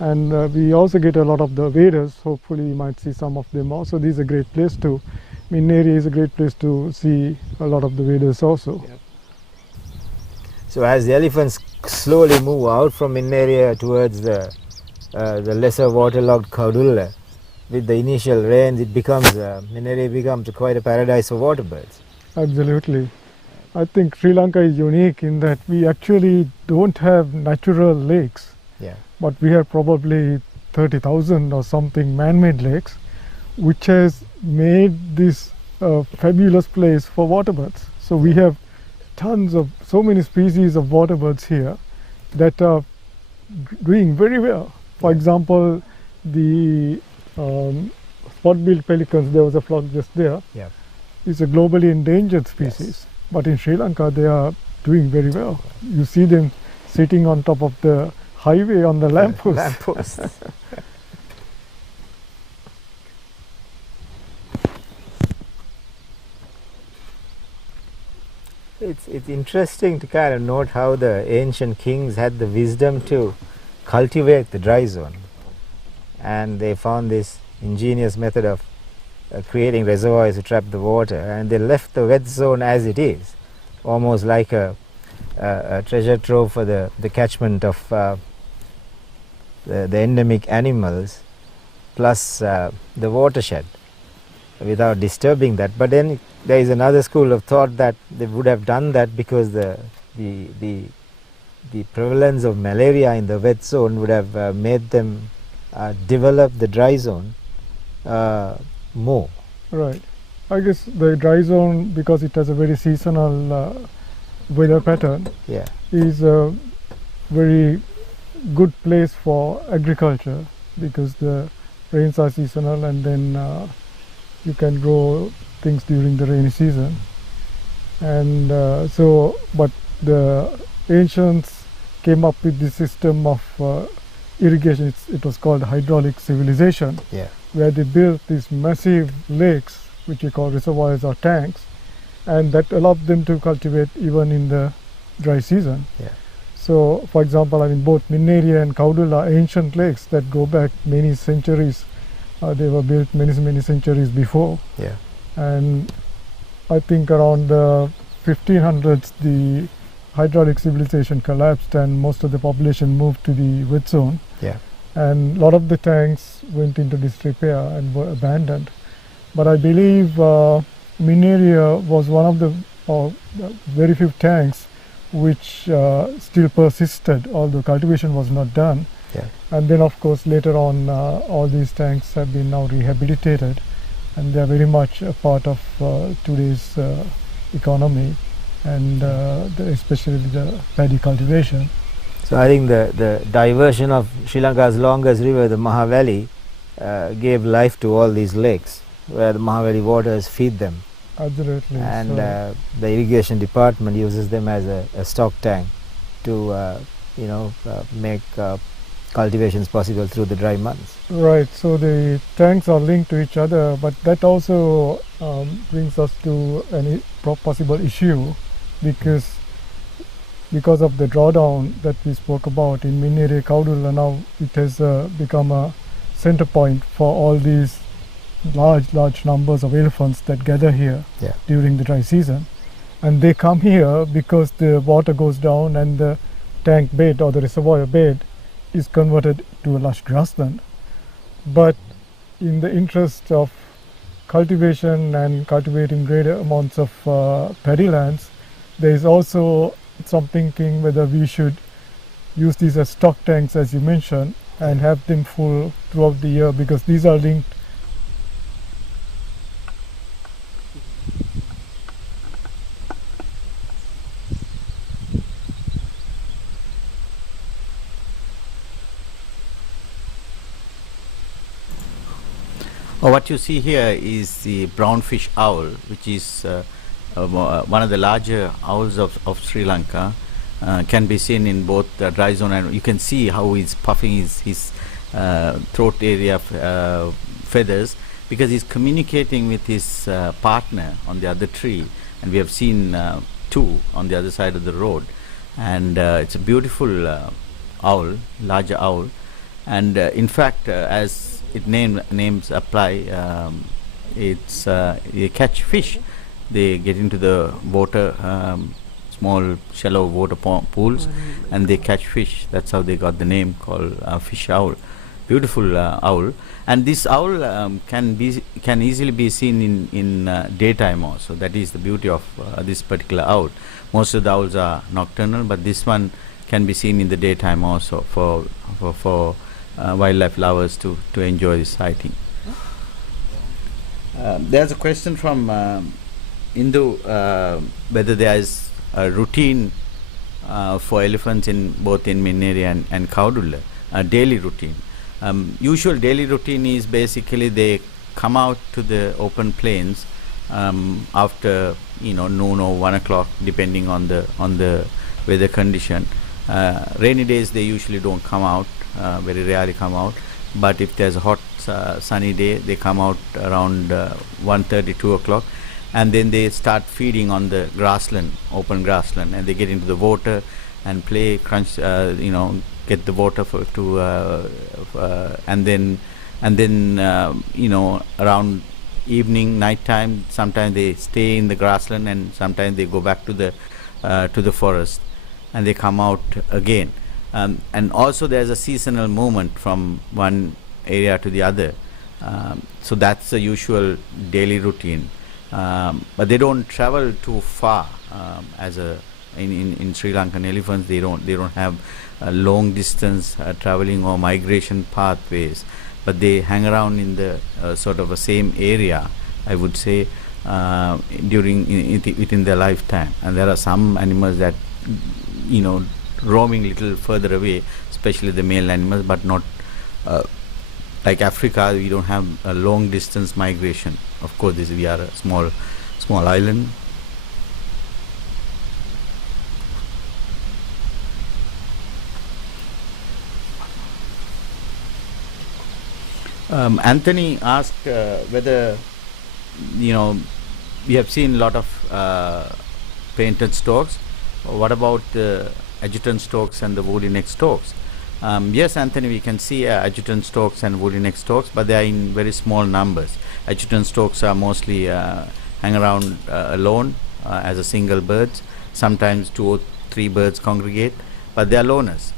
And we also get a lot of the waders. Hopefully you might see some of them also. This is a great place to Minneriya is a great place to see a lot of the waders also. Yep. So as the elephants slowly move out from Minneriya towards the lesser waterlogged Kaudulla, with the initial rains, Minneriya becomes quite a paradise for water birds. Absolutely. I think Sri Lanka is unique in that we actually don't have natural lakes, but we have probably 30,000 or something man-made lakes, which has made this a fabulous place for water birds. So we have so many species of water birds here that are doing very well. For example, the spot-billed pelicans, there was a flock just there. Yeah. It's a globally endangered species, but in Sri Lanka they are doing very well. You see them sitting on top of the highway on the lamppost. It's interesting to kind of note how the ancient kings had the wisdom to cultivate the dry zone, and they found this ingenious method of creating reservoirs to trap the water, and they left the wet zone as it is, almost like a treasure trove for the catchment of the endemic animals plus the watershed, without disturbing that. But then there is another school of thought that they would have done that because the prevalence of malaria in the wet zone would have made them develop the dry zone more. Right. I guess the dry zone, because it has a very seasonal weather pattern, Yeah. is a very good place for agriculture, because the rains are seasonal, and then you can grow things during the rainy season. And but the ancients came up with this system of irrigation. It was called hydraulic civilization, Yeah. where they built these massive lakes, which we call reservoirs or tanks, and that allowed them to cultivate even in the dry season. Yeah. So, for example, I mean, both Minneriya and Kaudulla are ancient lakes that go back many centuries. They were built many centuries before. Yeah. And I think around the 1500s, the hydraulic civilization collapsed and most of the population moved to the wet zone. Yeah. And a lot of the tanks went into disrepair and were abandoned. But I believe Minneriya was one of the very few tanks which still persisted, although cultivation was not done. Yeah. And then, of course, later on, all these tanks have been now rehabilitated, and they are very much a part of today's economy, and especially the paddy cultivation. So I think the diversion of Sri Lanka's longest river, the Mahavali, gave life to all these lakes, where the Mahavali waters feed them. Absolutely. And So, the irrigation department uses them as a stock tank to make cultivations possible through the dry months. right, so the tanks are linked to each other, but that also brings us to any possible issue, because of the drawdown that we spoke about in Minneriya Kaudulla. Now it has become a center point for all these large numbers of elephants that gather here Yeah. during the dry season, and they come here because the water goes down and the tank bed or the reservoir bed is converted to a lush grassland. But in the interest of cultivation and cultivating greater amounts of paddy lands, there is also some thinking whether we should use these as stock tanks, as you mentioned, and have them full throughout the year, because these are linked. What you see here is the brownfish owl, which is one of the larger owls of Sri Lanka. Can be seen in both the dry zone, and you can see how he's puffing his throat area feathers, because he's communicating with his partner on the other tree, and we have seen two on the other side of the road. And it's a beautiful owl, larger owl, and in fact, as its names apply, it's they catch fish. They get into the water, small shallow water pools, and they catch fish. That's how they got the name called fish owl. Beautiful owl. And this owl can easily be seen in daytime also. That is the beauty of this particular owl. Most of the owls are nocturnal, but this one can be seen in the daytime also for wildlife lovers to enjoy this sighting. There's a question from Indu, whether there is a routine for elephants in both in Minneriya and Kaudulla, a daily routine. Usual daily routine is basically they come out to the open plains after noon or 1 o'clock, depending on the weather condition. Rainy days they usually don't come out, very rarely come out. But if there's a hot sunny day, they come out around 1:30, 2 o'clock, and then they start feeding on the grassland, open grassland, and they get into the water and play, crunch, get the water and then around evening, night time, sometimes they stay in the grassland, and sometimes they go back to the forest, and they come out again. And also there's a seasonal movement from one area to the other. So that's the usual daily routine. But they don't travel too far. In Sri Lankan elephants, they don't have long distance traveling or migration pathways, but they hang around in the sort of a same area, I would say. within their lifetime. And there are some animals that roaming little further away, especially the male animals, but not like Africa. We don't have a long distance migration. Of course, we are a small island. Anthony asked whether we have seen a lot of painted storks. What about the adjutant storks and the woolly neck storks? Yes, Anthony, we can see adjutant storks and woolly neck storks, but they are in very small numbers. Adjutant storks are mostly hang around alone as a single bird. Sometimes 2 or 3 birds congregate, but they are loners.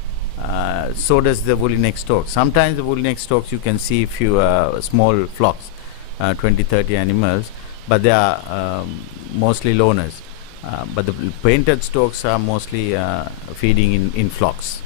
So does the woolly neck stork. Sometimes the woolly neck storks you can see few small flocks, 20-30 animals, but they are mostly loners. But the painted storks are mostly feeding in flocks.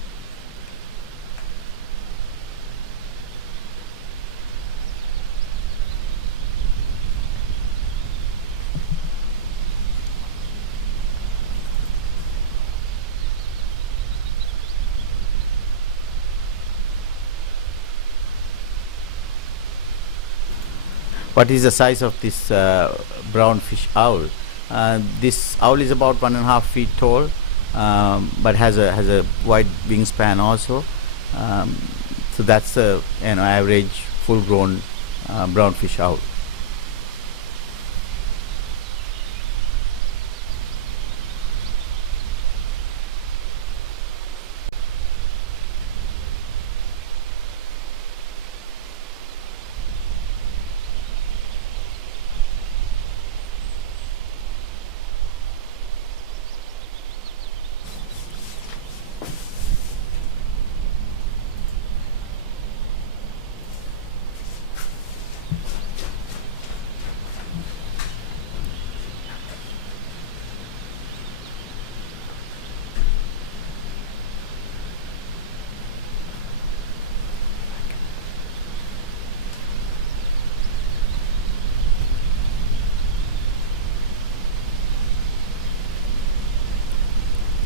What is the size of this brown fish owl? This owl is about 1.5 feet tall, but has a wide wingspan also. So that's the average full-grown brown fish owl.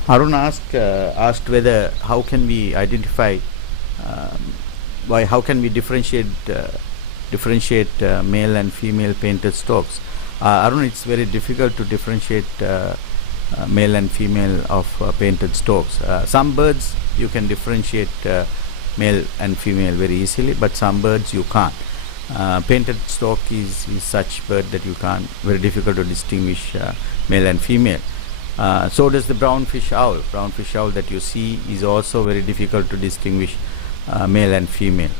Arun asked whether how can we identify, how can we differentiate male and female painted storks. Arun, it's very difficult to differentiate male and female of painted storks. Some birds you can differentiate male and female very easily, but some birds you can't. Painted stork is such bird that you can't, very difficult to distinguish male and female. So does the brown fish owl. Brown fish owl that you see is also very difficult to distinguish male and female.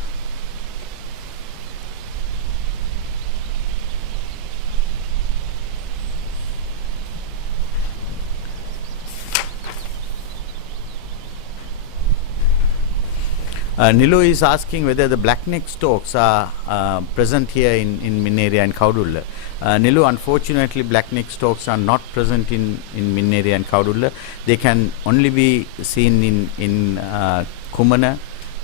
Nilu is asking whether the black-necked storks are present here in Minneriya and Kaudulla. Nilu, unfortunately, black-necked storks are not present in Minneriya and Kaudulla. They can only be seen in Kumana,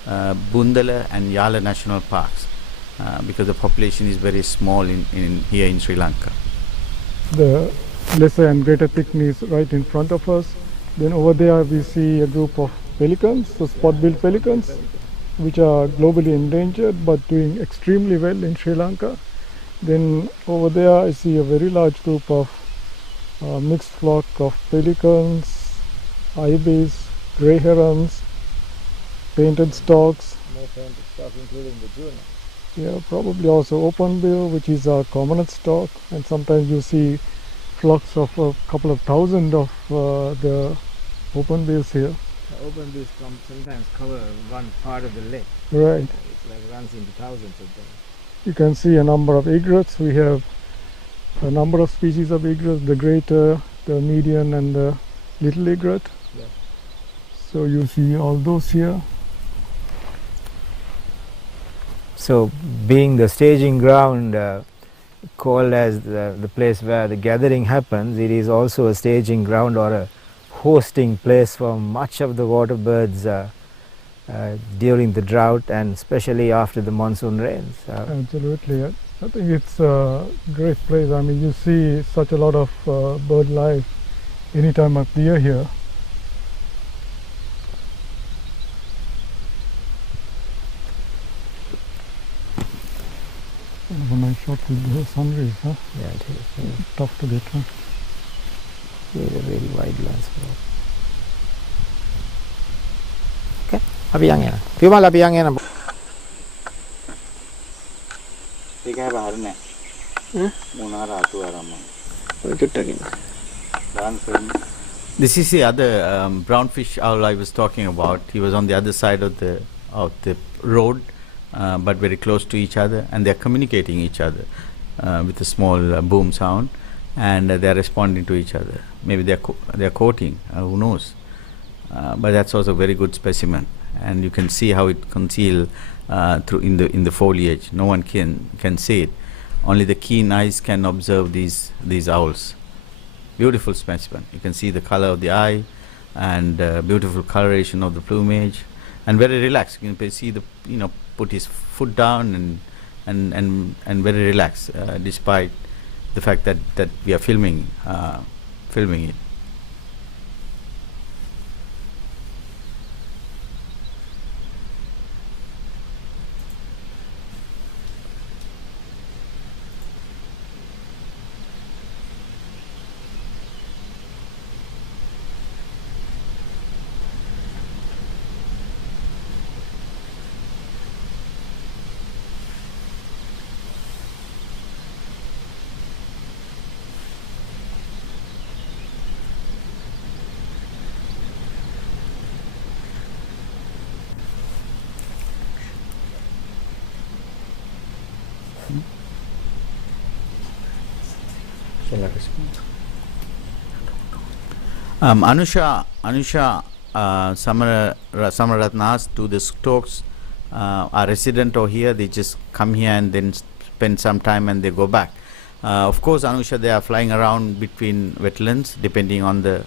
Bundala and Yala National Parks because the population is very small here in Sri Lanka. The lesser and greater picnic is right in front of us. Then over there we see a group of pelicans, so spot-billed pelicans, which are globally endangered but doing extremely well in Sri Lanka. Then over there I see a very large group of mixed flock of pelicans, ibis, grey herons, painted storks. More painted storks, including the juna. Yeah, probably also openbill, which is a commonest stork, and sometimes you see flocks of a couple of thousand of the openbills here. The openbills sometimes cover one part of the lake. Right. It's like runs into thousands of them. You can see a number of egrets. We have a number of species of egrets, the greater, the median and the little egret. Yeah. So you see all those here. So being the staging ground called as the place where the gathering happens, it is also a staging ground or a hosting place for much of the water birds during the drought and especially after the monsoon rains. Absolutely. I think it's a great place. I mean, you see such a lot of bird life any time of the year here. A nice shot with the sun rays, huh? Yeah, it is. Tough to get, huh? Need a very wide lens for that. Okay, අපි යන් යනවා. පියමල් අපි යන් යනවා. ඒක හැබැයි හරිනේ. මොනාර අතු ආරම්ම. ඔය චුට්ටකින්. දාන්න film. This is the other brown fish owl I was talking about. He was on the other side of the road, but very close to each other, and they're communicating each other with a small boom sound, and they're responding to each other. Maybe they're courting, who knows? But that's also a very good specimen, and you can see how it conceals through in the foliage. No one can see it. Only the keen eyes can observe these owls. Beautiful specimen. You can see the color of the eye, and beautiful coloration of the plumage, and very relaxed. You can see put his foot down and very relaxed, despite the fact that we are filming it. Anusha Samaratnas to the Stokes are resident over here. They just come here and then spend some time and they go back. Of course, Anusha, they are flying around between wetlands depending on the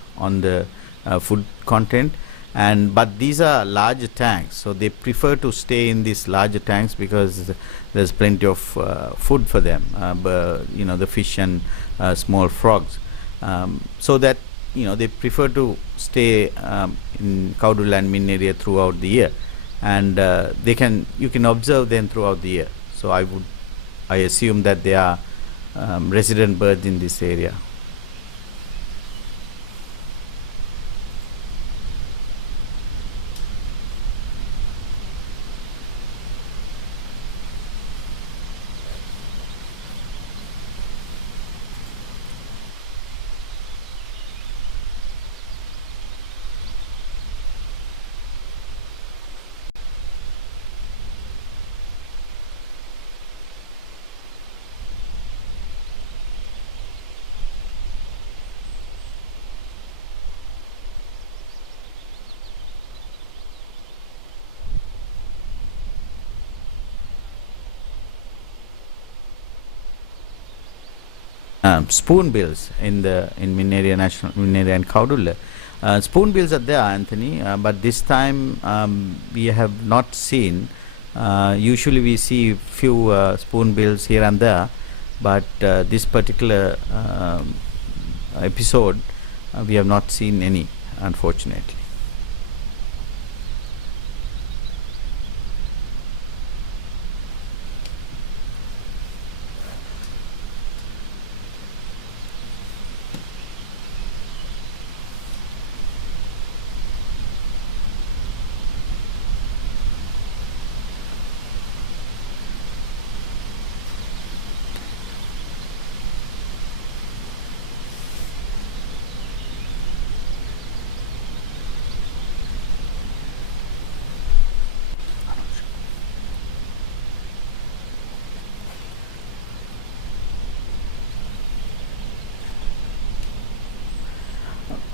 food content, but these are larger tanks, so they prefer to stay in these larger tanks because there's plenty of food for them, the fish and small frogs, so that they prefer to stay in Kaudula and Minneriya throughout the year, and you can observe them throughout the year. So I assume that they are resident birds in this area. Spoonbills in Minneriya National, Minneriya and Kaudula. Spoonbills are there, Anthony, but this time we have not seen. Usually we see few spoonbills here and there, but this particular episode we have not seen any, unfortunately.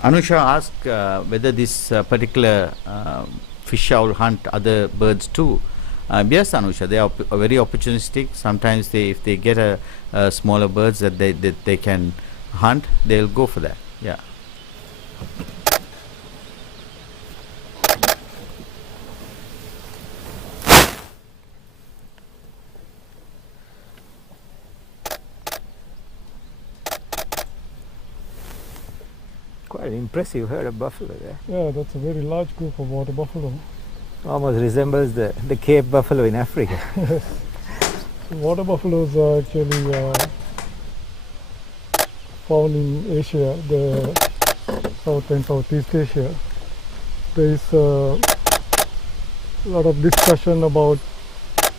Anusha asked whether this particular fish owl hunt other birds too. Yes, Anusha, they are very opportunistic. Sometimes if they get a smaller birds that they can hunt, they'll go for that. Yeah. Quite an impressive herd of buffalo there. Yeah, that's a very large group of water buffalo. Almost resembles the Cape buffalo in Africa. Yes. So water buffaloes are actually found in Asia, the South and Southeast Asia. There is a lot of discussion about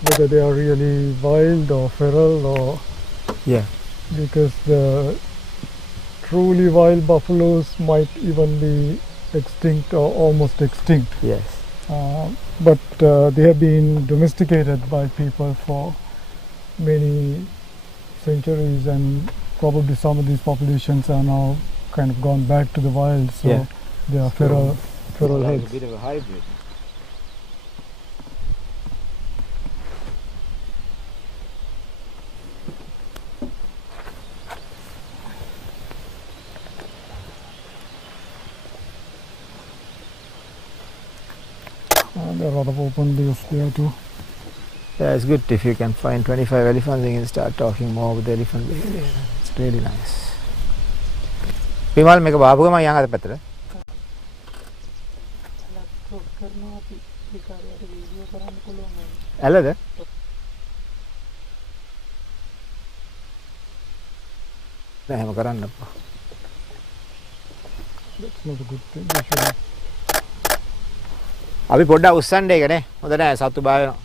whether they are really wild or feral, or Yeah. because the truly wild buffaloes might even be extinct or almost extinct. Yes. But they have been domesticated by people for many centuries, and probably some of these populations are now kind of gone back to the wild, so Yeah. they are feral heads. A bit of a hybrid. There are a lot of open base there too. Yeah, it's good if you can find 25 elephants, you can start talking more with the elephant behavior. It's really nice. Pimal මේක බාපු ගමන් යන් අද පැත්තට. ඇලද? නෑ හැම කරන්න අප්පා. That's not a good thing. We should අපි පොඩ්ඩක් උස්සන්න ඒක නේ. හොඳ නෑ සතු බය වෙනවා.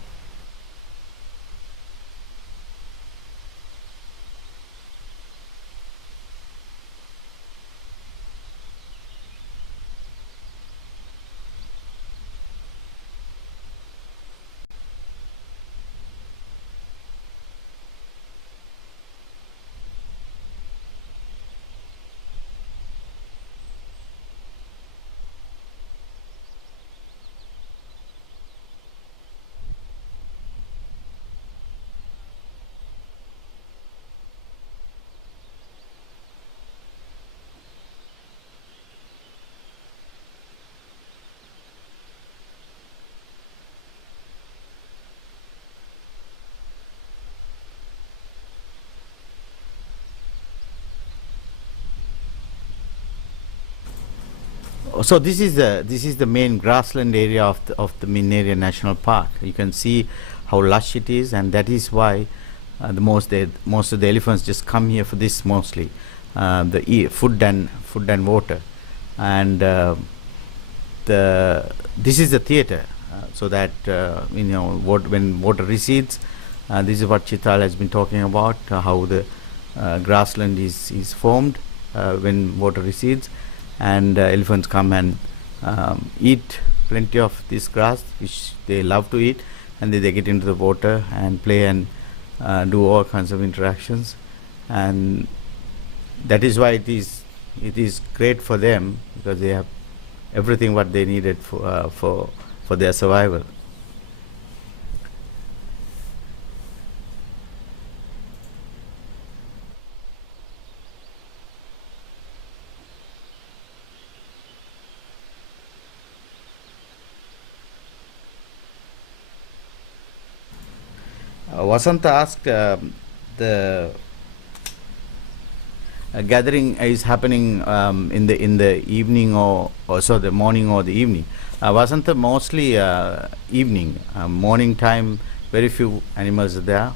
So this is the main grassland area of the Minneriya National Park. You can see how lush it is, and that is why most of the elephants just come here for this mostly, food and water, and this is the theater, so that when water recedes, this is what Chitral has been talking about, how the grassland is formed when water recedes. And elephants come and eat plenty of this grass, which they love to eat, and then they get into the water and play and do all kinds of interactions, and that is why it is great for them, because they have everything what they needed for their survival. Vasanta asked, the gathering is happening in the evening or so the morning or the evening. Vasanta, mostly evening. Morning time, very few animals are there.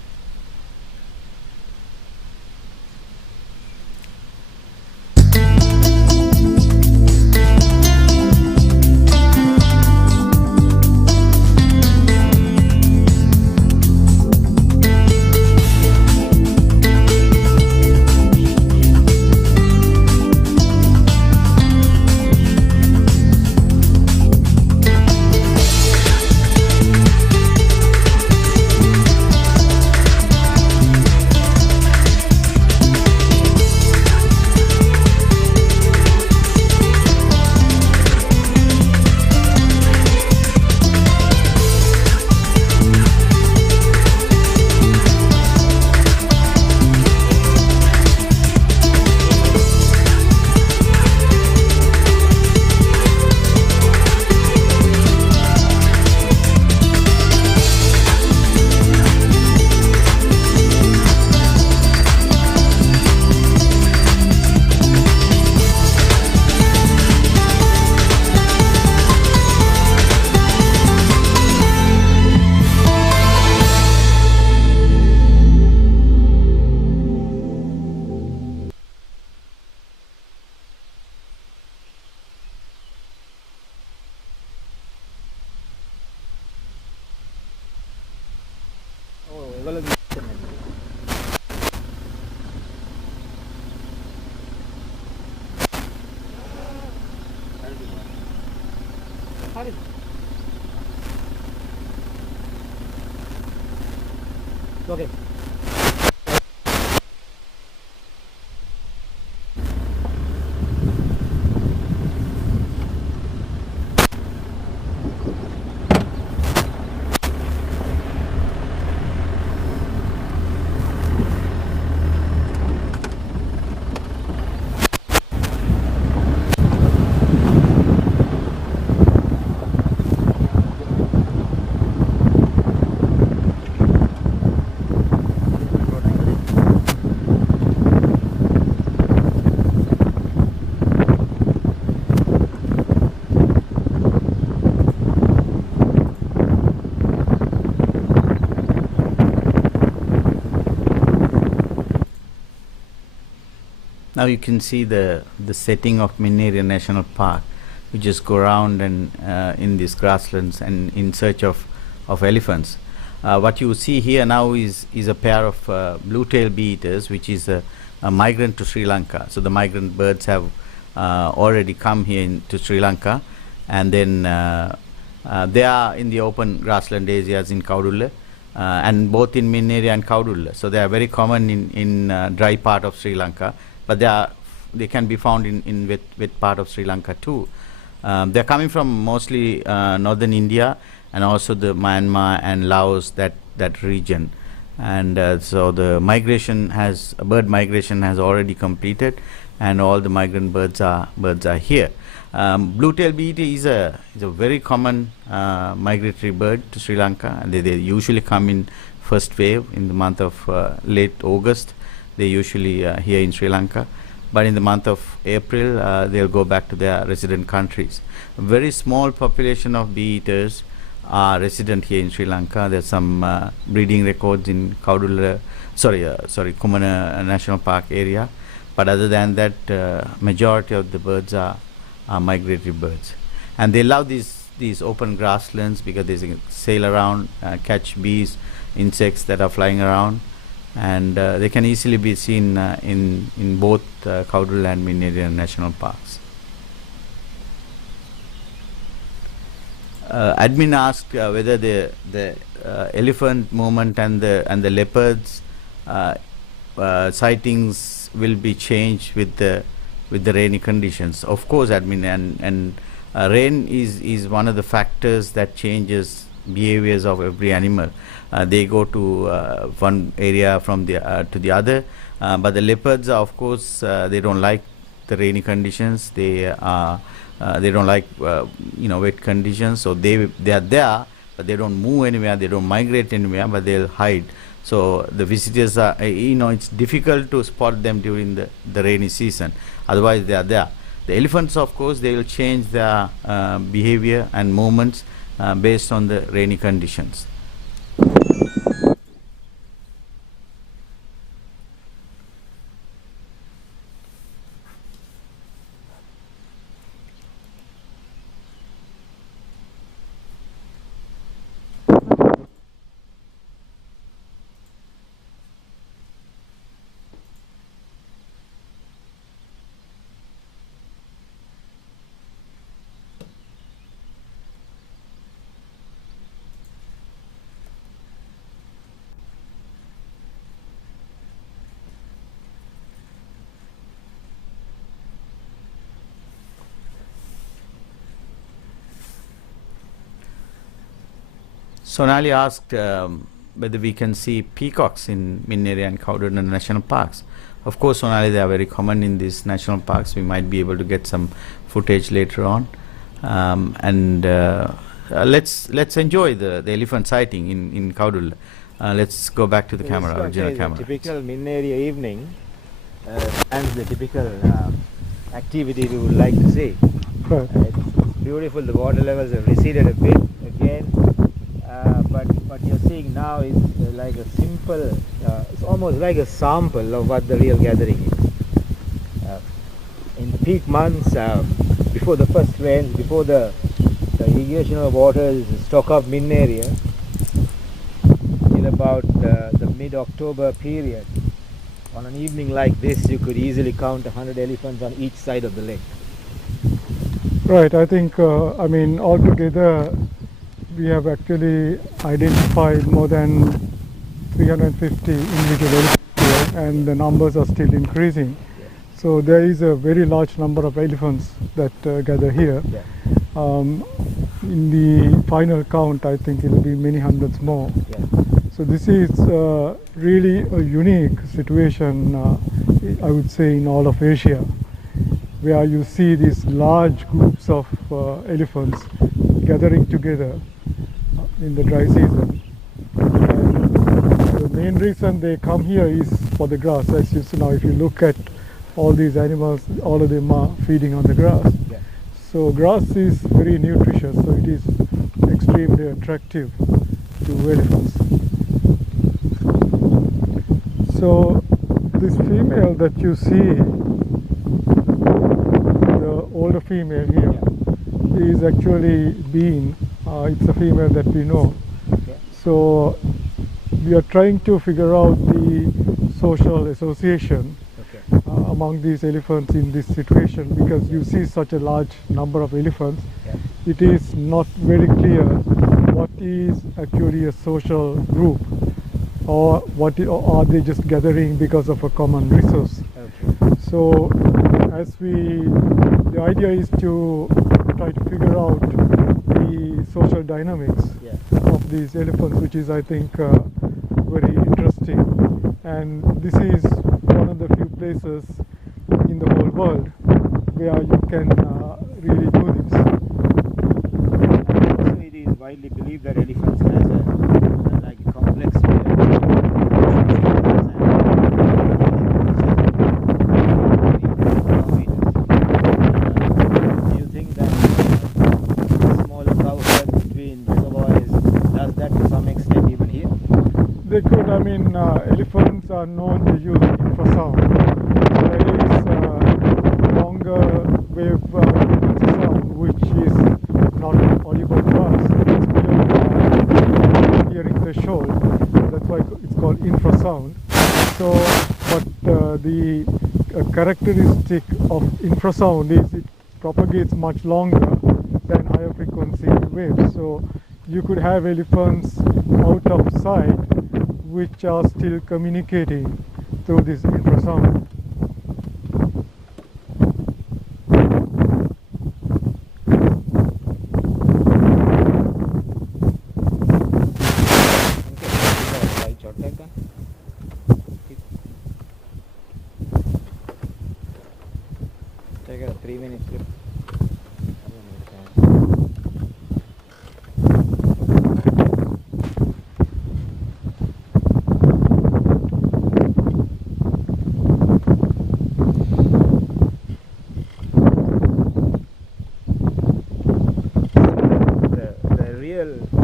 Okay. Now you can see the setting of Minneriya National Park. We just go around and in these grasslands and in search of elephants. What you see here now is a pair of blue-tailed bee-eaters, which is a migrant to Sri Lanka. So the migrant birds have already come here to Sri Lanka, and then they are in the open grassland areas in Kaudulla, and both in Minneriya and Kaudulla. So they are very common in dry part of Sri Lanka, but they can be found in wet part of Sri Lanka too. They are coming from mostly northern India and also the Myanmar and Laos, that region. And so the bird migration has already completed, and all the migrant birds are here. Blue-tailed bee-eater is a very common migratory bird to Sri Lanka, and they usually come in first wave in the month of late August. They usually here in Sri Lanka, but in the month of April they'll go back to their resident countries. A very small population of bee-eaters are resident here in Sri Lanka. There's some breeding records in Kaudulla, Minneriya National Park area, but other than that, majority of the birds are migratory birds, and they love these open grasslands because they can sail around, catch bees, insects that are flying around, and they can easily be seen in both Kaudulla and Minneriya National Parks. Admin asked whether the elephant movement and the leopards sightings will be changed with the rainy conditions. Of course, admin, and rain is one of the factors that changes behaviors of every animal. They go to one area from to the other, but the leopards are, of course, they don't like the rainy conditions. They don't like wet conditions, so they are there, but they don't move anywhere, they don't migrate anywhere, but they'll hide. So the visitors are, it's difficult to spot them during the rainy season. Otherwise, they are there. The elephants, of course, they will change their behavior and movements based on the rainy conditions. Sonali asked whether we can see peacocks in Minneriya and Kaudulla National Parks. Of course, Sonali, they are very common in these national parks. We might be able to get some footage later on. Let's enjoy the elephant sighting in Kaudulla. Let's go back to the camera, original camera. Typical Minneriya evening, and the typical activity we would like to see. It's beautiful. The water levels have receded a bit again. But what you're seeing now is like a simple, it's almost like a sample of what the real gathering is. In peak months, before the first rains, before the irrigational waters stock up Minneriya, in about the mid-October period, on an evening like this, you could easily count 100 elephants on each side of the lake. Right, I think, I mean, altogether we have actually identified more than 350 individual elephants here, and the numbers are still increasing. So there is a very large number of elephants that gather here. In the final count, I think it will be many hundreds more. So this is really a unique situation, I would say, in all of Asia, where you see these large groups of elephants gathering together in the dry season. And the main reason they come here is for the grass. As you see now, if you look at all these animals, all of them are feeding on the grass. So grass is very nutritious, so it is extremely attractive to elephants. So this female that you see, the older female here, is actually being, it's a female that we know. So we are trying to figure out the social association among these elephants in this situation, because you see such a large number of elephants. It is not very clear what is actually a social group, or what are they just gathering because of a common resource. So the idea is to try to figure out the social dynamics of these elephants, which is, I think, very interesting. And this is one of the few places in the whole world where you can really do this. So it is widely believed that elephants has a complex way do you think that smaller cow herd between reservoirs does that to some extent even here? They could, I mean, elephants are known to use infrasound. There is longer wave frequency sound, which is not audible to us. It's hearing threshold. That's why it's called infrasound. So, but the characteristic of infrasound is it propagates much longer than higher frequency waves. So you could have elephants out of sight which are still communicating through this infrasound. Take a 3-minute clip.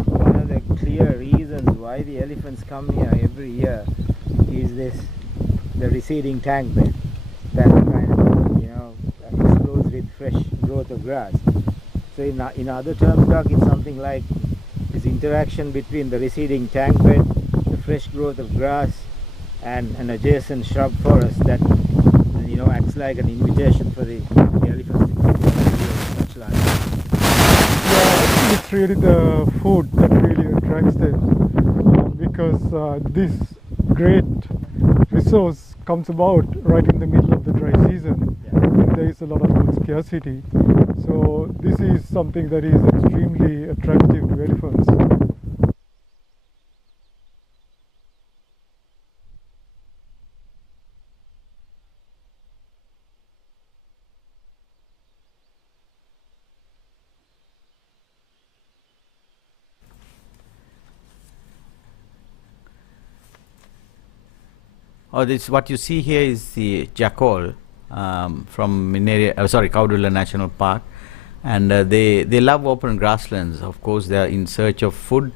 One of the clear reasons why the elephants come here every year is the receding tank bed that kind of explodes with fresh growth of grass. So in other terms, Doc, it's something like this interaction between the receding tank bed, the fresh growth of grass, and an adjacent shrub forest that acts like an invitation for the elephants to keep such large. It's really the food that really attracts them, because this great resource comes about right in the middle of the dry season. There is a lot of food scarcity, so this is something that is extremely attractive to elephants. Oh, this what you see here is the jackal from Minneriya, Minneriya National Park, and they love open grasslands. Of course, they are in search of food,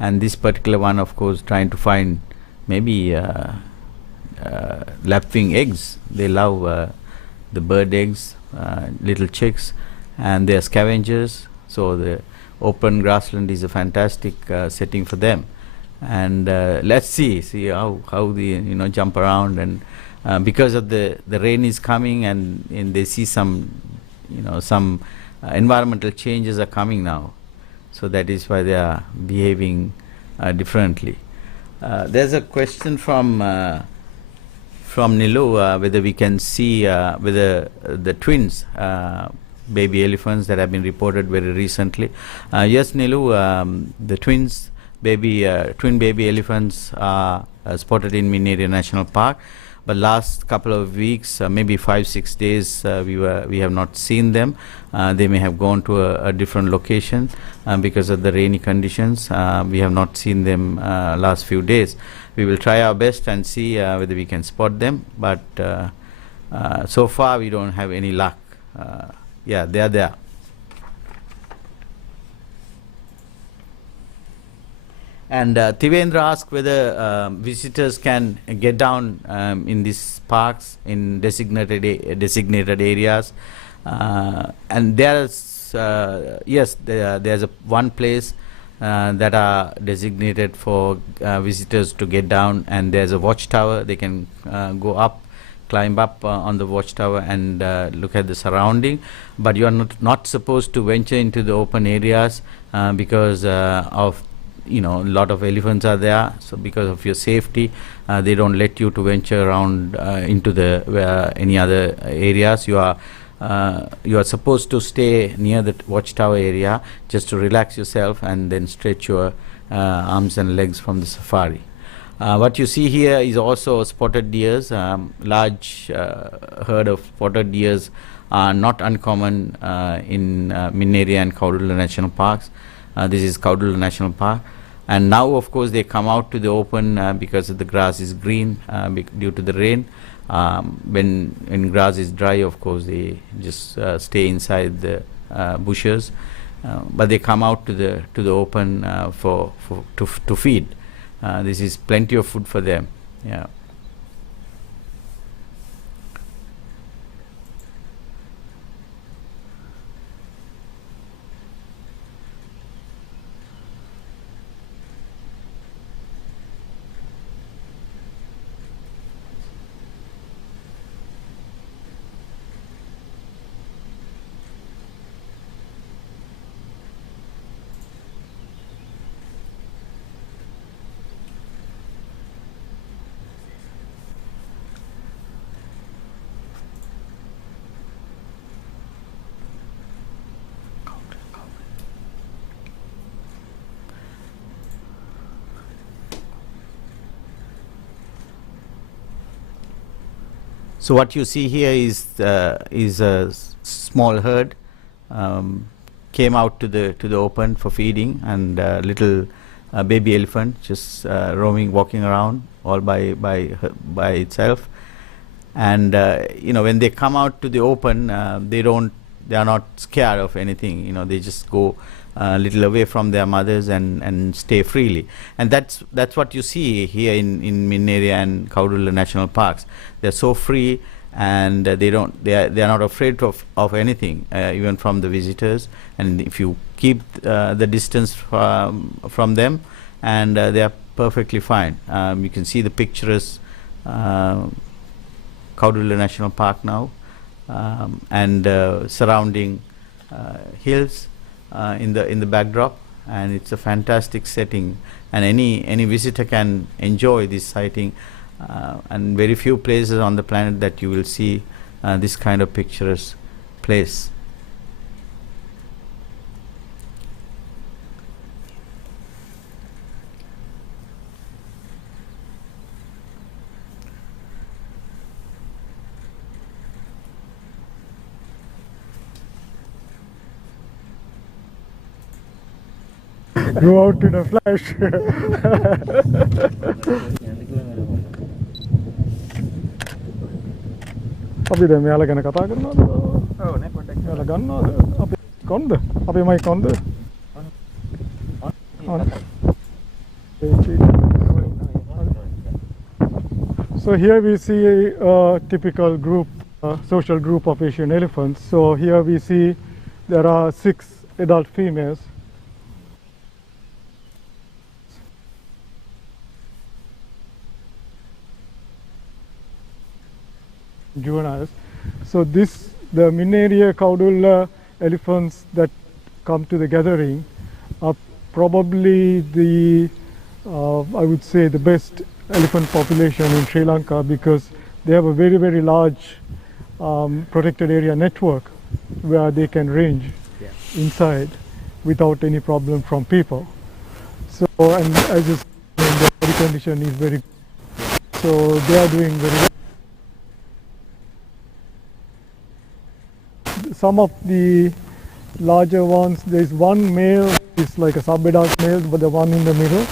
and this particular one, of course, trying to find maybe lapwing eggs. They love the bird eggs, little chicks, and they are scavengers. So the open grassland is a fantastic setting for them. And let's see how they jump around, and because of the rain is coming, and they see some environmental changes are coming now. So that is why they are behaving differently. There's a question from Nilu whether we can see whether the twins baby elephants that have been reported very recently. Yes, Nilu, the twin baby elephants are spotted in Minneriya National Park. But last couple of weeks, maybe 5-6 days, we have not seen them. They may have gone to a different location because of the rainy conditions. We have not seen them last few days. We will try our best and see whether we can spot them. But so far, we don't have any luck. Yeah, they are there. And Tivendra asked whether visitors can get down in these parks in designated areas. And there's yes, there's one place that are designated for visitors to get down, and there's a watchtower. They can go up, climb up on the watchtower and look at the surrounding. But you are not supposed to venture into the open areas because of a lot of elephants are there. So because of your safety, they don't let you to venture around into the any other areas. You are supposed to stay near the watchtower area just to relax yourself and then stretch your arms and legs from the safari. What you see here is also spotted deers. Large herd of spotted deers are not uncommon in Minneriya and Kaudula National Parks. This is Kaudula National Park. And now, of course, they come out to the open because the grass is green due to the rain. When grass is dry, of course, they just stay inside the bushes. But they come out to the open to feed. This is plenty of food for them. Yeah. So what you see here is a small herd came out to the open for feeding, and little baby elephant just walking around all by itself. And when they come out to the open, they are not scared of anything. They just go a little away from their mothers and stay freely. And that's what you see here in Minneriya and Kaudula National Parks. They're so free, and they are not afraid of anything, even from the visitors. And if you keep the distance from them, and they are perfectly fine. You can see the picturesque Kaudula National Park now, and surrounding hills in the backdrop, and it's a fantastic setting, and any visitor can enjoy this sighting, and very few places on the planet that you will see this kind of picturesque place. Go out in a flash. අපි දැන් මෙයාලා ගැන කතා කරනවද? ඔව් නේ පොඩ්ඩක්. මෙයාලා ගන්නවද? අපි කොන්ද? අපේ මයික් කොන්ද? So here we see a typical group, social group of Asian elephants. So here we see there are 6 adult females. Juveniles. So the Minneriya Kaudula elephants that come to the gathering are probably the, I would say, the best elephant population in Sri Lanka, because they have a very, very large protected area network where they can range inside without any problem from people. So, and as you see, the body condition is very good. So they are doing very well. Some of the larger ones, there is one male, it's like a sub-adult male, but the one in the middle,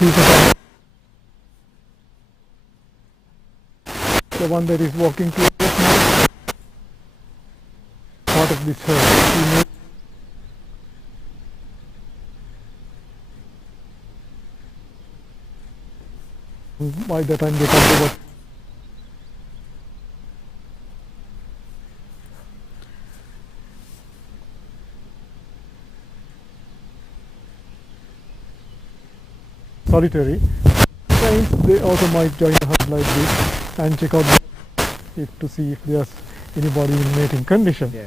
he's a, the one that is walking to us now, part of this herd. By the time they come to what solitary, sometimes they also might join a herd like this and check out to see if there's anybody in mating condition. Yeah.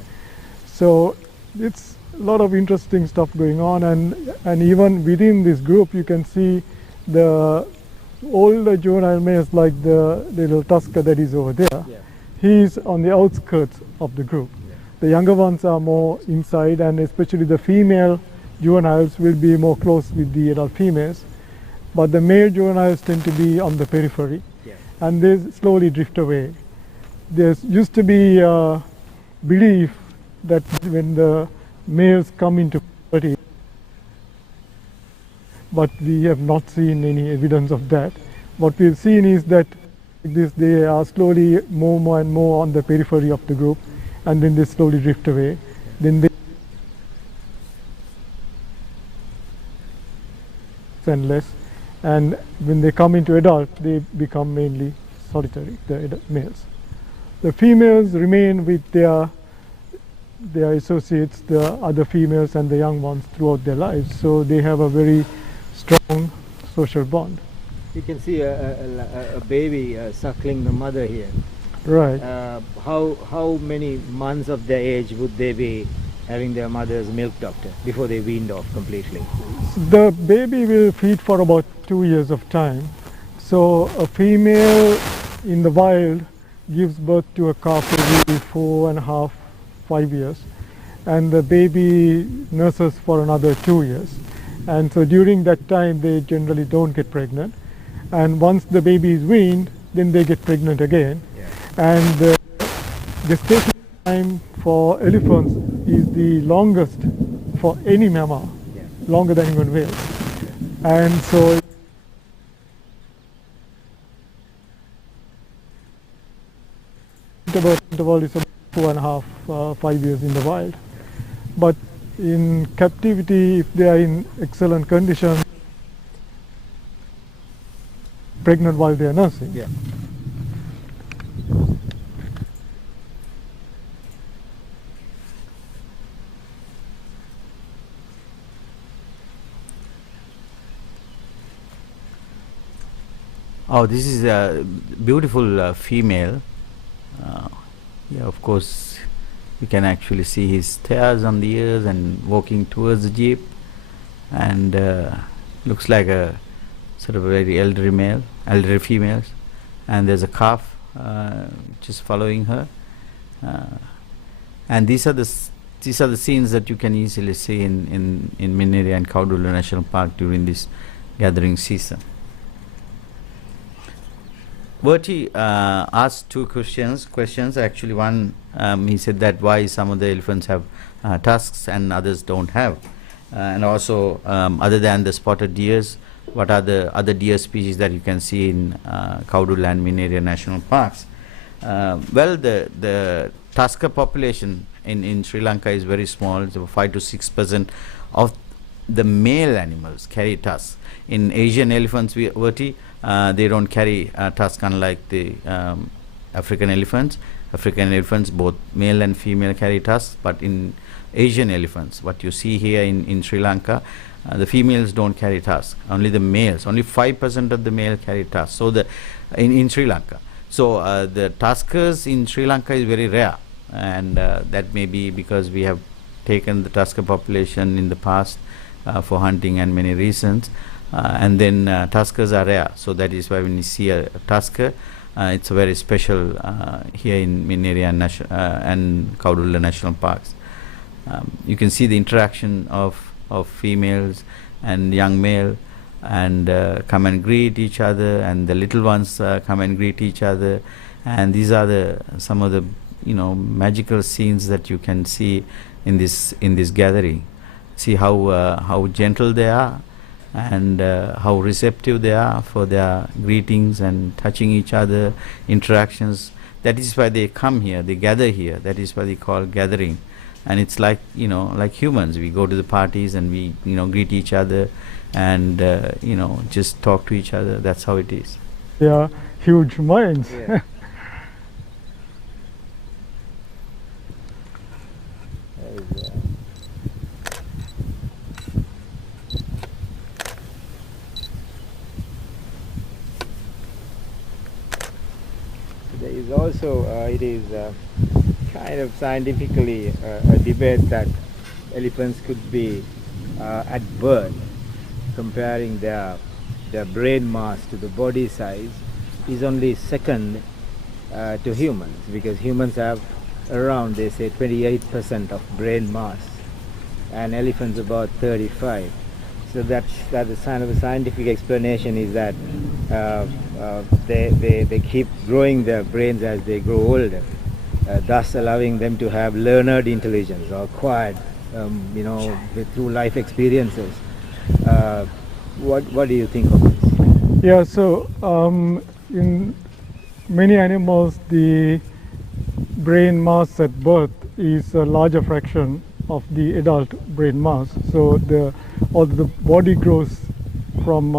So it's a lot of interesting stuff going on, and even within this group you can see the older juvenile males, like the little tusker that is over there. Yeah. He's on the outskirts of the group. Yeah. The younger ones are more inside, and especially the female juveniles will be more close with the adult females. But the male juveniles tend to be on the periphery, Yeah. and they slowly drift away. There used to be a belief that when the males come into puberty, but we have not seen any evidence of that. What we've seen is that they are slowly more and more on the periphery of the group, and then they slowly drift away. Then they and less, and when they come into adult, they become mainly solitary, the males. The females remain with their associates, the other females and the young ones, throughout their lives. So they have a very strong social bond. You can see a baby suckling the mother here. Right. How many months of their age would they be having their mother's milk, doctor, before they weaned off completely? The baby will feed for about 2 years of time. So a female in the wild gives birth to a calf every 4.5, 5 years, and the baby nurses for another 2 years. And so during that time they generally don't get pregnant, and once the baby is weaned, then they get pregnant again. Yeah. And the gestation time for elephants is the longest for any mammal, Yeah. longer than even whales. And so interval is about 4.5, 5 years in the wild. But in captivity, if they are in excellent condition, pregnant while they are nursing. Yeah. Oh, this is a beautiful female. Yeah, of course, you can actually see his tears on the ears and walking towards the jeep, and looks like a sort of a very elderly females, and there's a calf just following her, and these are the scenes that you can easily see in Minneriya and Kaudulu National Park during this gathering season. Bertie asked two questions. Actually, one, he said that why some of the elephants have tusks and others don't have, and also other than the spotted deers, what are the other deer species that you can see in Kaudulu and Minneriya National Parks? Well, the tusker population in Sri Lanka is very small. It's about 5 to 6% of the male animals carry tusks. In Asian elephants, they don't carry tusks, unlike the African elephants. African elephants, both male and female, carry tusks, but in Asian elephants, what you see here in Sri Lanka, the females don't carry tusks, only the males. Only 5% of the male carry tusks. So in Sri Lanka, so the tuskers in Sri Lanka is very rare, and that may be because we have taken the tusker population in the past for hunting and many reasons. And then tuskers are rare, so that is why when you see a tusker, it's very special here in Minneriya and Kaudulla National Parks. You can see the interaction of females and young male, and come and greet each other, and the little ones come and greet each other, and these are some of the magical scenes that you can see in this gathering. See how gentle they are, and how receptive they are for their greetings and touching each other, interactions. That is why they come here, they gather here. That is why they call gathering. And it's like like humans, we go to the parties and we greet each other and just talk to each other. That's how it is. They are huge minds. Yeah. There is also, it is kind of scientifically a debate that elephants could be at birth, comparing their brain mass to the body size, is only second to humans, because humans have around, they say, 28% of brain mass, and elephants about 35. So that's the kind of a scientific explanation is that they keep growing their brains as they grow older, thus allowing them to have learned intelligence or acquired, through life experiences. What do you think of this? Yeah, so in many animals, the brain mass at birth is a larger fraction of the adult brain mass. So although the body grows from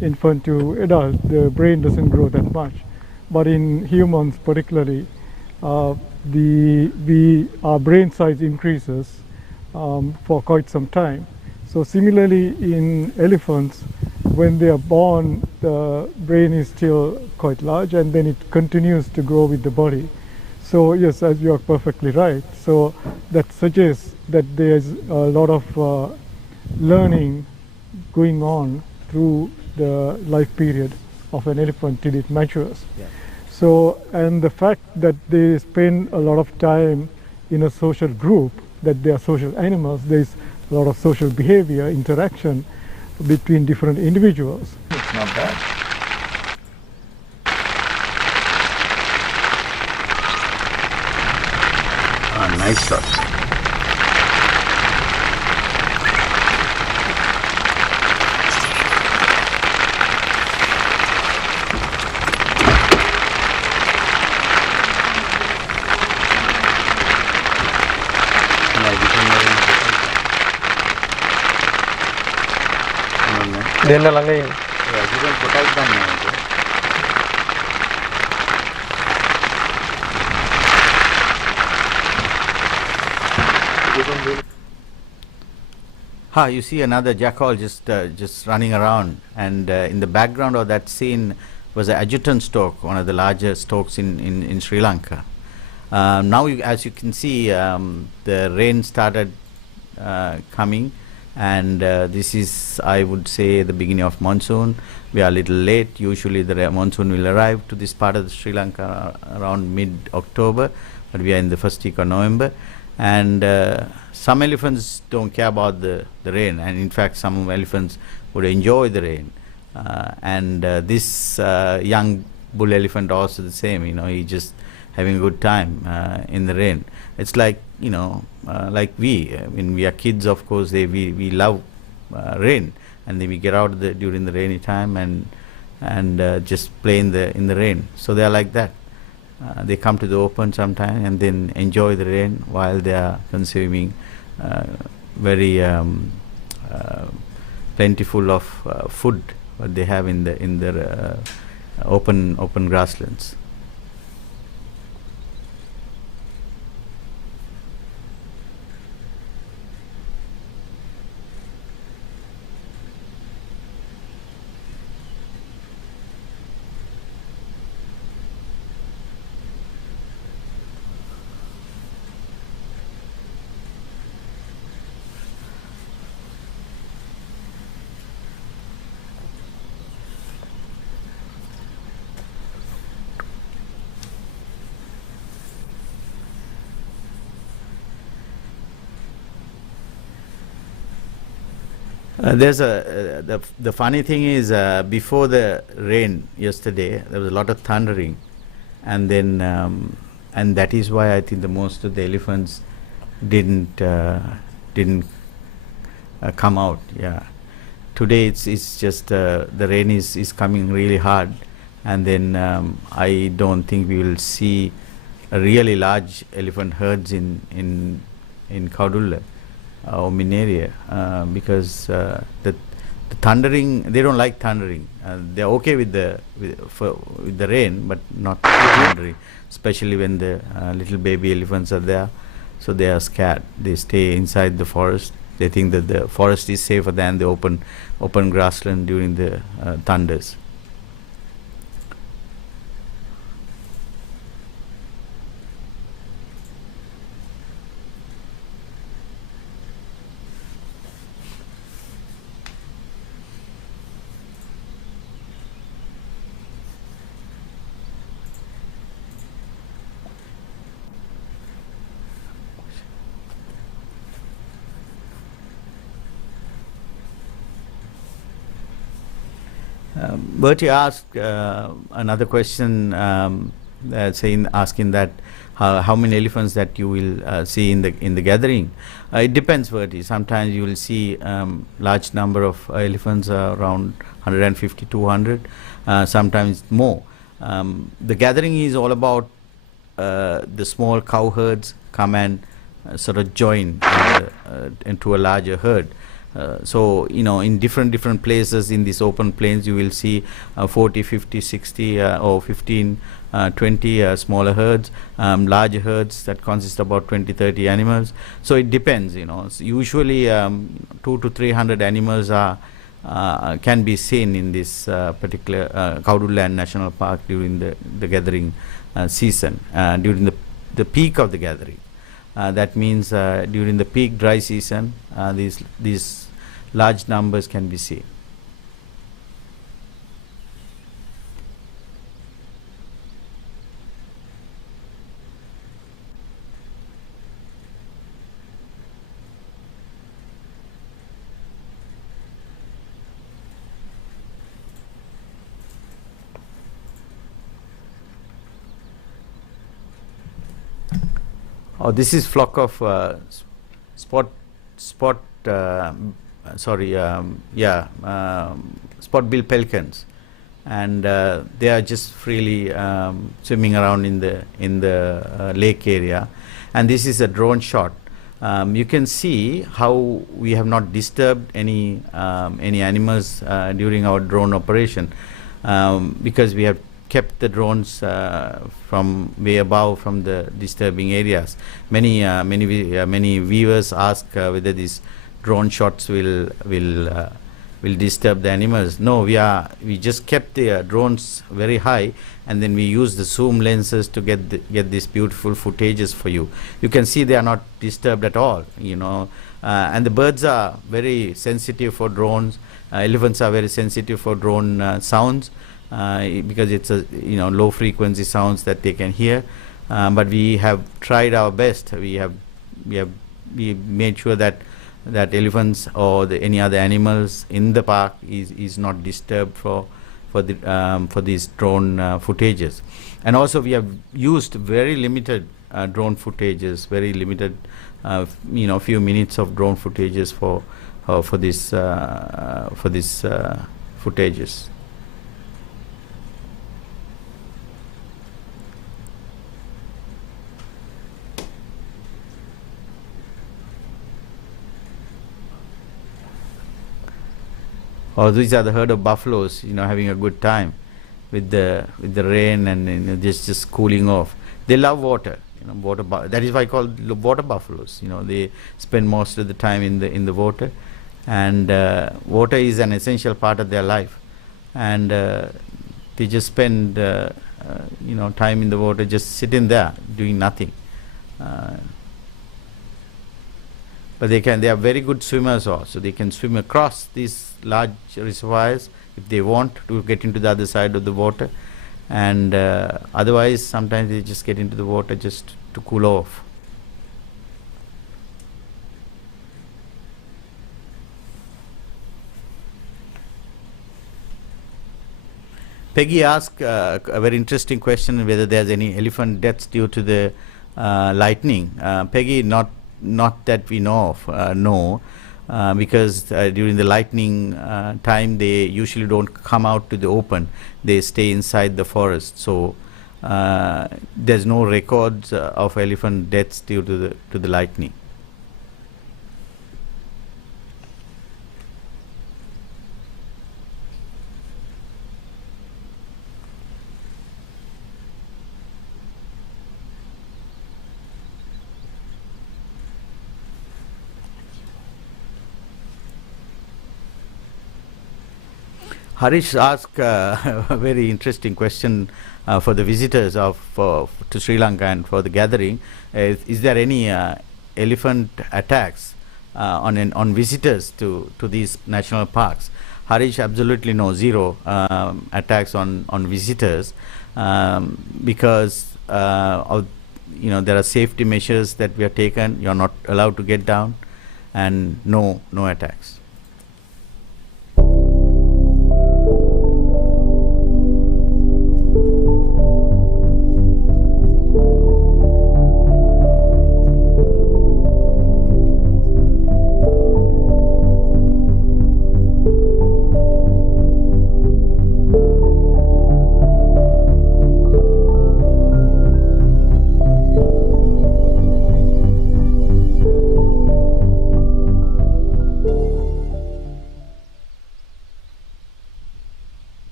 infant to adult, the brain doesn't grow that much. But in humans particularly, our brain size increases for quite some time. So similarly in elephants, when they are born, the brain is still quite large, and then it continues to grow with the body. So yes, as you are perfectly right. So that suggests that there is a lot of learning going on through the life period of an elephant till it matures. Yeah. So, and the fact that they spend a lot of time in a social group, that they are social animals, there is a lot of social behavior, interaction between different individuals. It's not bad. Nice shot. දෙන්න ළඟ ඉන්න. You see another jackal just running around, and in the background of that scene was an adjutant stork, one of the larger storks in Sri Lanka. Now, as you can see, the rain started coming, and this is, I would say, the beginning of monsoon. We are a little late. Usually the monsoon will arrive to this part of Sri Lanka around mid-October, but we are in the first week of November. And some elephants don't care about the rain, and in fact some elephants would enjoy the rain. This young bull elephant also the same, he just having a good time in the rain. It's like, like when we are kids, of course, we love rain, and then we get out during the rainy time and just play in the rain. So they are like that. They come to the open sometime and then enjoy the rain while they are consuming very plentiful of food what they have in their open grasslands. There's a the funny thing is before the rain yesterday there was a lot of thundering, and then and that is why I think the most of the elephants didn't come out. Yeah, today it's just the rain is coming really hard, and then I don't think we will see a really large elephant herds in Kaudulla or Minneriya because the thundering, they don't like thundering. They're okay with the rain, but not thundering, especially when the little baby elephants are there. So they are scared. They stay inside the forest. They think that the forest is safer than the open grassland during the thunders. Bertie asked another question, asking that how many elephants that you will see in the gathering. It depends, Bertie. Sometimes you will see large number of elephants, around 150, 200. Sometimes more. The gathering is all about the small cow herds come and sort of join into a larger herd. So in different places in these open plains you will see 40, 50, 60 or 15, 20 smaller herds, larger herds that consist about 20, 30 animals. So it depends. So usually 200 to 300 animals can be seen in this particular Kaudulla National Park during the gathering season, during the peak of the gathering. That means during the peak dry season, these large numbers can be seen. Oh, this is flock of spot-billed pelicans, and they are just freely swimming around in the lake area. And this is a drone shot. You can see how we have not disturbed any animals during our drone operation, because we have kept the drones from way above from the disturbing areas. Many viewers ask whether these drone shots will disturb the animals. No, we just kept the drones very high, and then we use the zoom lenses to get these beautiful footages for you. You can see they are not disturbed at all, and the birds are very sensitive for drones. Elephants are very sensitive for drone sounds, because it's a low frequency sounds that they can hear. But we have tried our best. We made sure that elephants or any other animals in the park is not disturbed for these drone footages. And also we have used very limited drone footages, very limited few minutes of drone footages for this footages. Or these are the herd of buffaloes, having a good time with the rain and just cooling off. They love water, that is why called water buffaloes. They spend most of the time in the water, and water is an essential part of their life, and they just spend time in the water, just sitting there doing nothing. But they are very good swimmers also. They can swim across these large reservoirs if they want to get into the other side of the water, and otherwise sometimes they just get into the water just to cool off. Peggy asked a very interesting question whether there's any elephant deaths due to the lightning. Peggy, not that we know of, no. Because during the lightning time, they usually don't come out to the open. They stay inside the forest. So there's no records of elephant deaths due to the lightning. Harish asked a very interesting question for the visitors to Sri Lanka and for the gathering. Is there any elephant attacks on visitors to these national parks? Harish, absolutely no, zero attacks on visitors because of, there are safety measures that we have taken. You're not allowed to get down, and no attacks.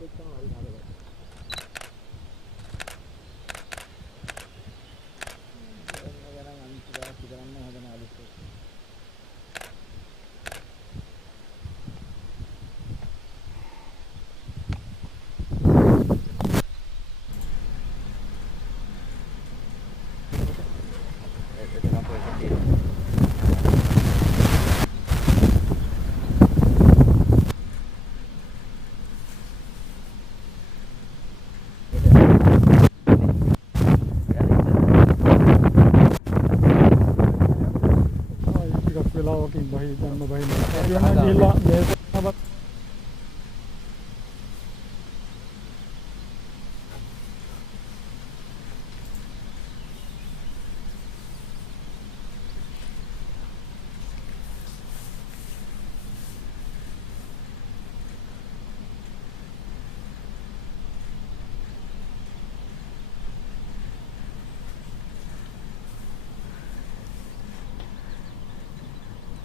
ටිකක් වෙලාවකින් බහි ගන්න බහින්න. අපි යනවා ගිහලා මේ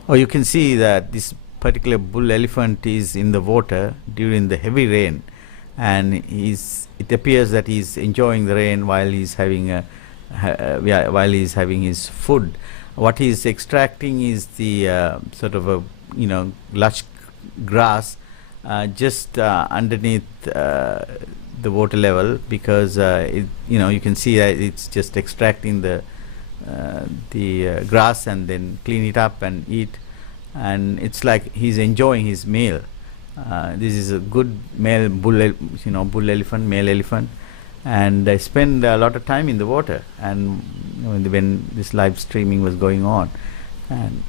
Oh, you can see that this particular bull elephant is in the water during the heavy rain, and it appears that he's enjoying the rain while he's having his food. What he's extracting is the sort of a lush grass just underneath the water level, because you can see that it's just extracting the grass and then clean it up and eat, and it's like he's enjoying his meal. This is a good male bull elephant, male elephant, and I spend a lot of time in the water, and when this live streaming was going on, and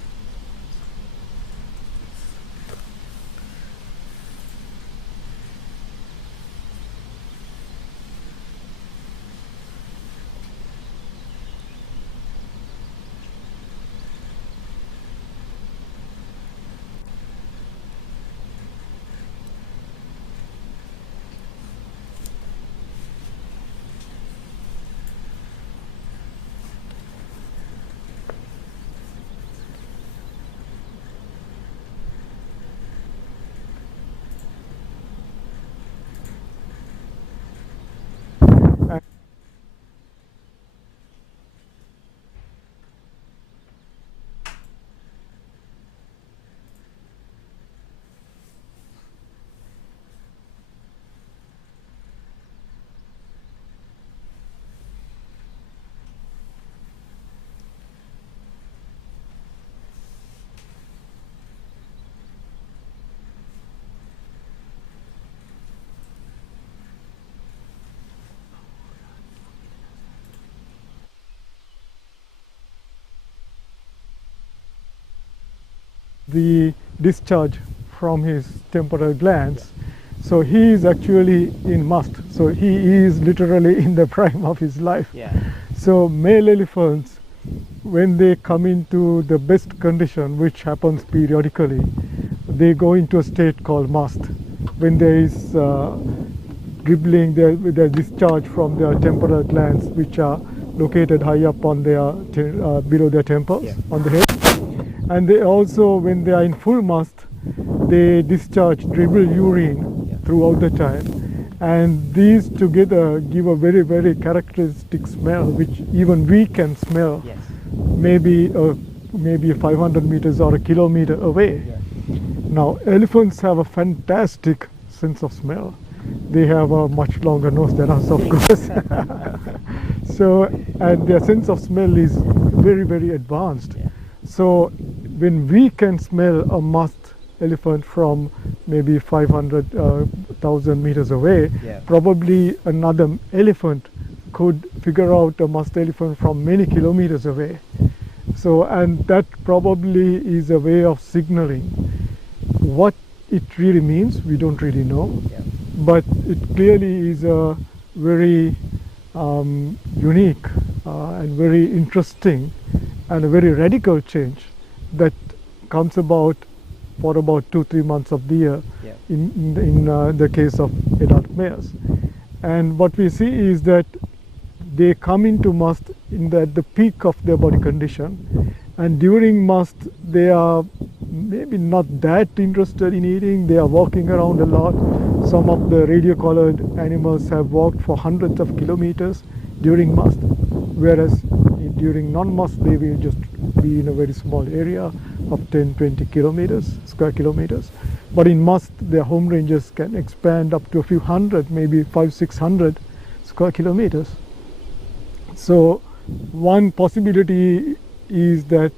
the discharge from his temporal glands. So he is actually in must. So he is literally in the prime of his life. Yeah. So male elephants, when they come into the best condition, which happens periodically, they go into a state called must. When there is dribbling, their discharge from their temporal glands, which are located high up on their below their temples, Yeah. on the head. And they also, when they are in full must, they discharge dribble urine throughout the time. And these together give a very, very characteristic smell, which even we can smell, Yes. maybe 500 meters or a kilometer away. Yeah. Now, elephants have a fantastic sense of smell. They have a much longer nose than us, of course. So, and their sense of smell is very, very advanced. Yeah. So, when we can smell a must elephant from maybe 500,000 meters away, Yeah. probably another elephant could figure out a must elephant from many kilometers away. So, and that probably is a way of signaling. What it really means, we don't really know, Yeah. but it clearly is a very unique and very interesting and a very radical change that comes about for about 2-3 months of the year, Yeah. in the case of adult males. And what we see is that they come into must at the peak of their body condition, and during must they are maybe not that interested in eating, they are walking around a lot, Some of the radio-collared animals have walked for hundreds of kilometers during must, whereas during non-must they will just be in a very small area of 10-20 kilometers, square kilometers. But in must, their home ranges can expand up to a few hundred, maybe 500-600 square kilometers. So one possibility is that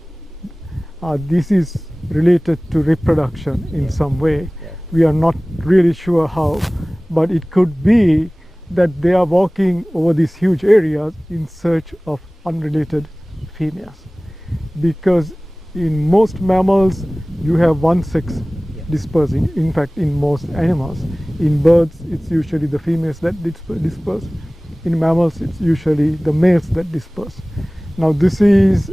this is related to reproduction in some way. We are not really sure how, but it could be that they are walking over these huge areas in search of unrelated females. Because in most mammals you have one sex dispersing, in fact in most animals. In birds it's usually the females that disperse. In mammals it's usually the males that disperse. Now this is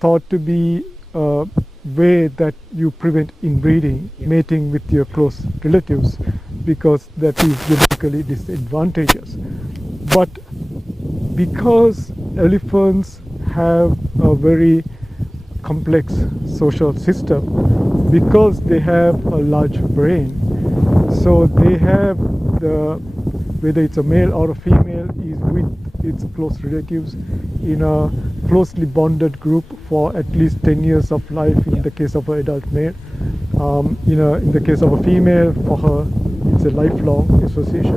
thought to be a way that you prevent inbreeding, mating with your close relatives, because that is genetically disadvantageous. But because elephants have a very complex social system, because they have a large brain, so they have whether it's a male or a female is with its close relatives in a closely bonded group for at least 10 years of life in the case of an adult male. In the case of a female, for her it's a lifelong association.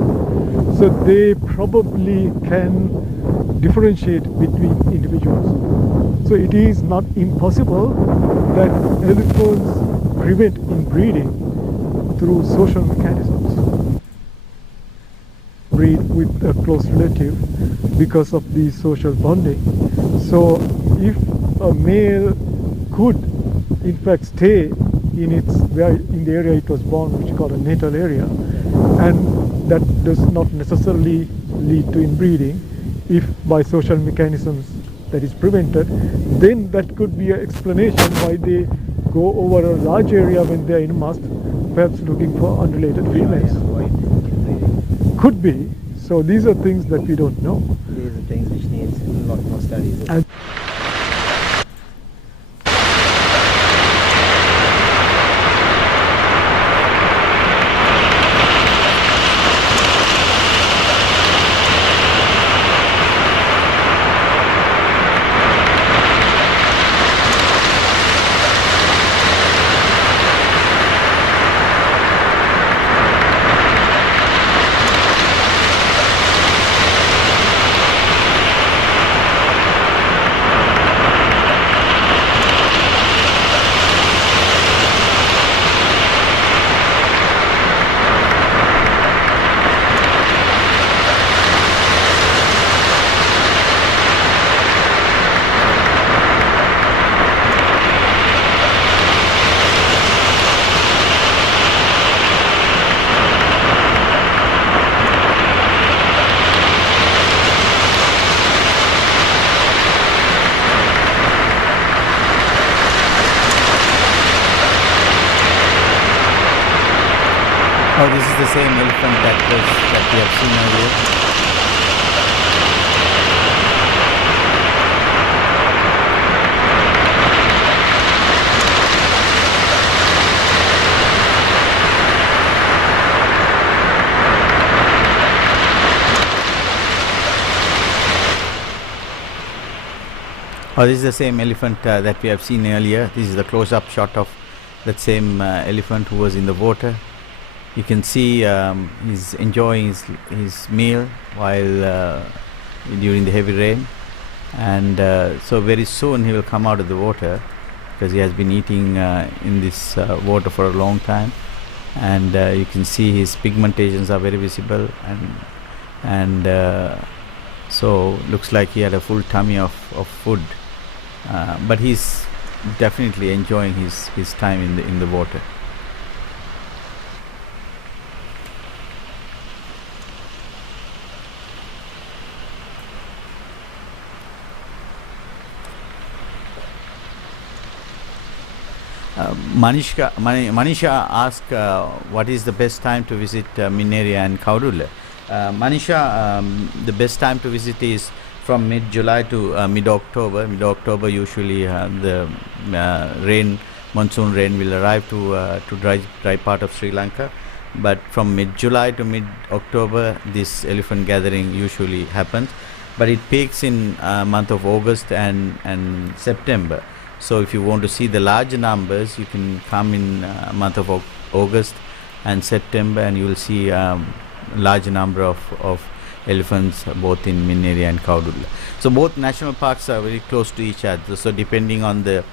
So they probably can differentiate between individuals. So it is not impossible that elephants prevent inbreeding through social mechanisms. Breed with a close relative because of the social bonding. So if a male could in fact stay in the area it was born, which is called a natal area, and that does not necessarily lead to inbreeding, if by social mechanisms that is prevented, then that could be an explanation why they go over a large area when they are in must, perhaps looking for unrelated females. Could be. So these are things that we don't know. These are things which needs a lot more studies. Oh, this is the same elephant that we have seen earlier. Oh, this is the same elephant that we have seen earlier. This is the close-up shot of that same elephant who was in the water. You can see he's enjoying his meal while during the heavy rain, and so very soon he will come out of the water because he has been eating in this water for a long time, and you can see his pigmentations are very visible, and so looks like he had a full tummy of food, but he's definitely enjoying his time in the water. Manisha asked what is the best time to visit Minneriya and Kaudulla. Manisha, the best time to visit is from mid-July to mid-October. Mid-October usually the monsoon rain will arrive to dry part of Sri Lanka. but from mid-July to mid-October, this elephant gathering usually happens. But it peaks in month of August and September. So if you want to see the larger numbers, you can come in month of August and September, and you will see large number of elephants both in Minneriya and Kaudulla. So both national parks are very close to each other. So depending on the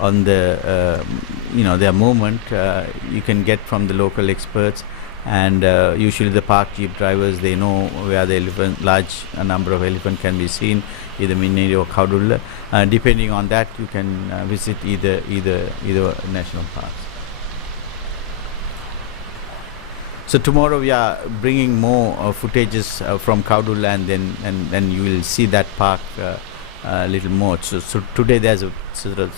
their movement, you can get from the local experts, and usually the park jeep drivers, they know where the large number of elephant can be seen, either Minneriya or Kaudulla. Depending on that, you can visit either national parks. So tomorrow we are bringing more footages from Kaudulla, and then you will see that park a little more. So today there's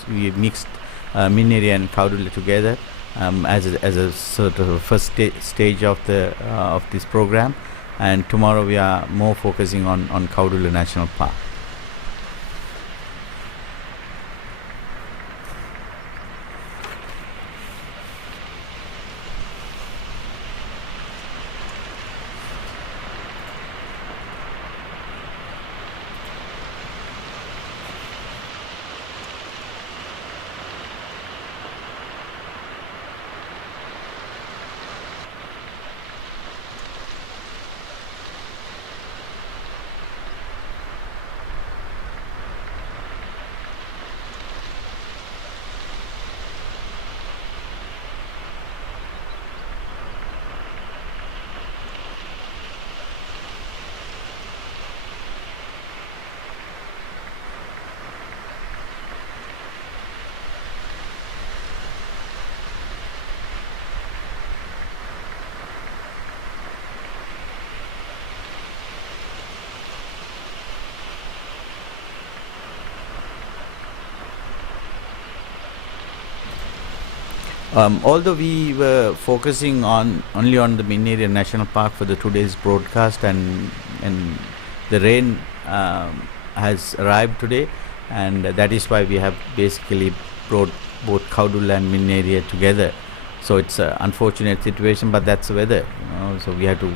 we mixed Minneriya and Kaudulla together as a sort of a first stage of this program, and tomorrow we are more focusing on Kaudulla National Park. Although we were focusing only on the Minneriya National Park for the today's broadcast, and the rain has arrived today, and that is why we have basically brought both Kaudulla and Minneriya together. So it's an unfortunate situation, but that's the weather, so we have to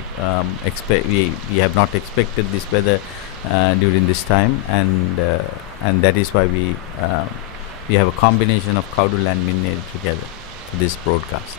expect. We have not expected this weather during this time, and that is why we have a combination of Kaudulla and Minneriya together for this broadcast.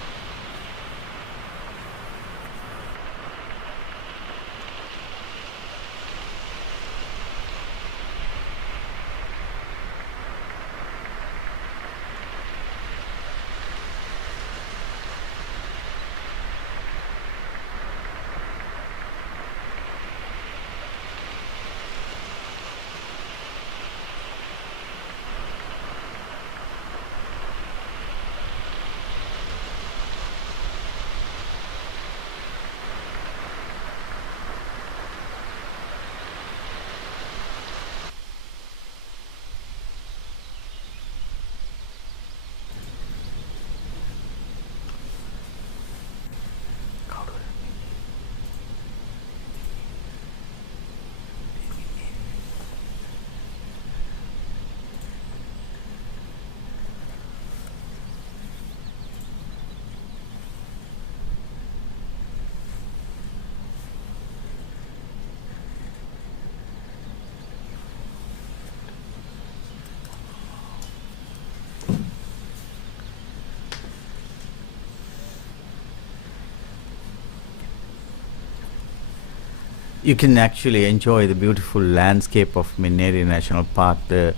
You can actually enjoy the beautiful landscape of Minneriya National Park, the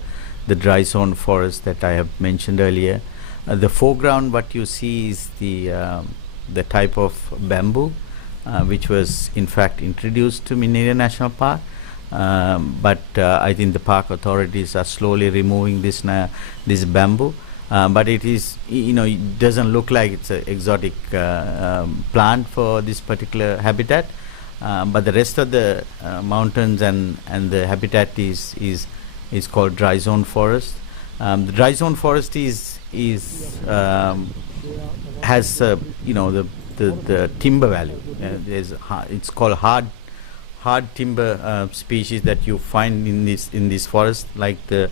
dry zone forest that I have mentioned earlier. The foreground, what you see is the type of bamboo which was in fact introduced to Minneriya National Park, but I think the park authorities are slowly removing this bamboo. But it is, it doesn't look like it's an exotic plant for this particular habitat. But the rest of the mountains and the habitat is called dry zone forest. The dry zone forest has the timber value. It's called hard timber species that you find in this forest, like the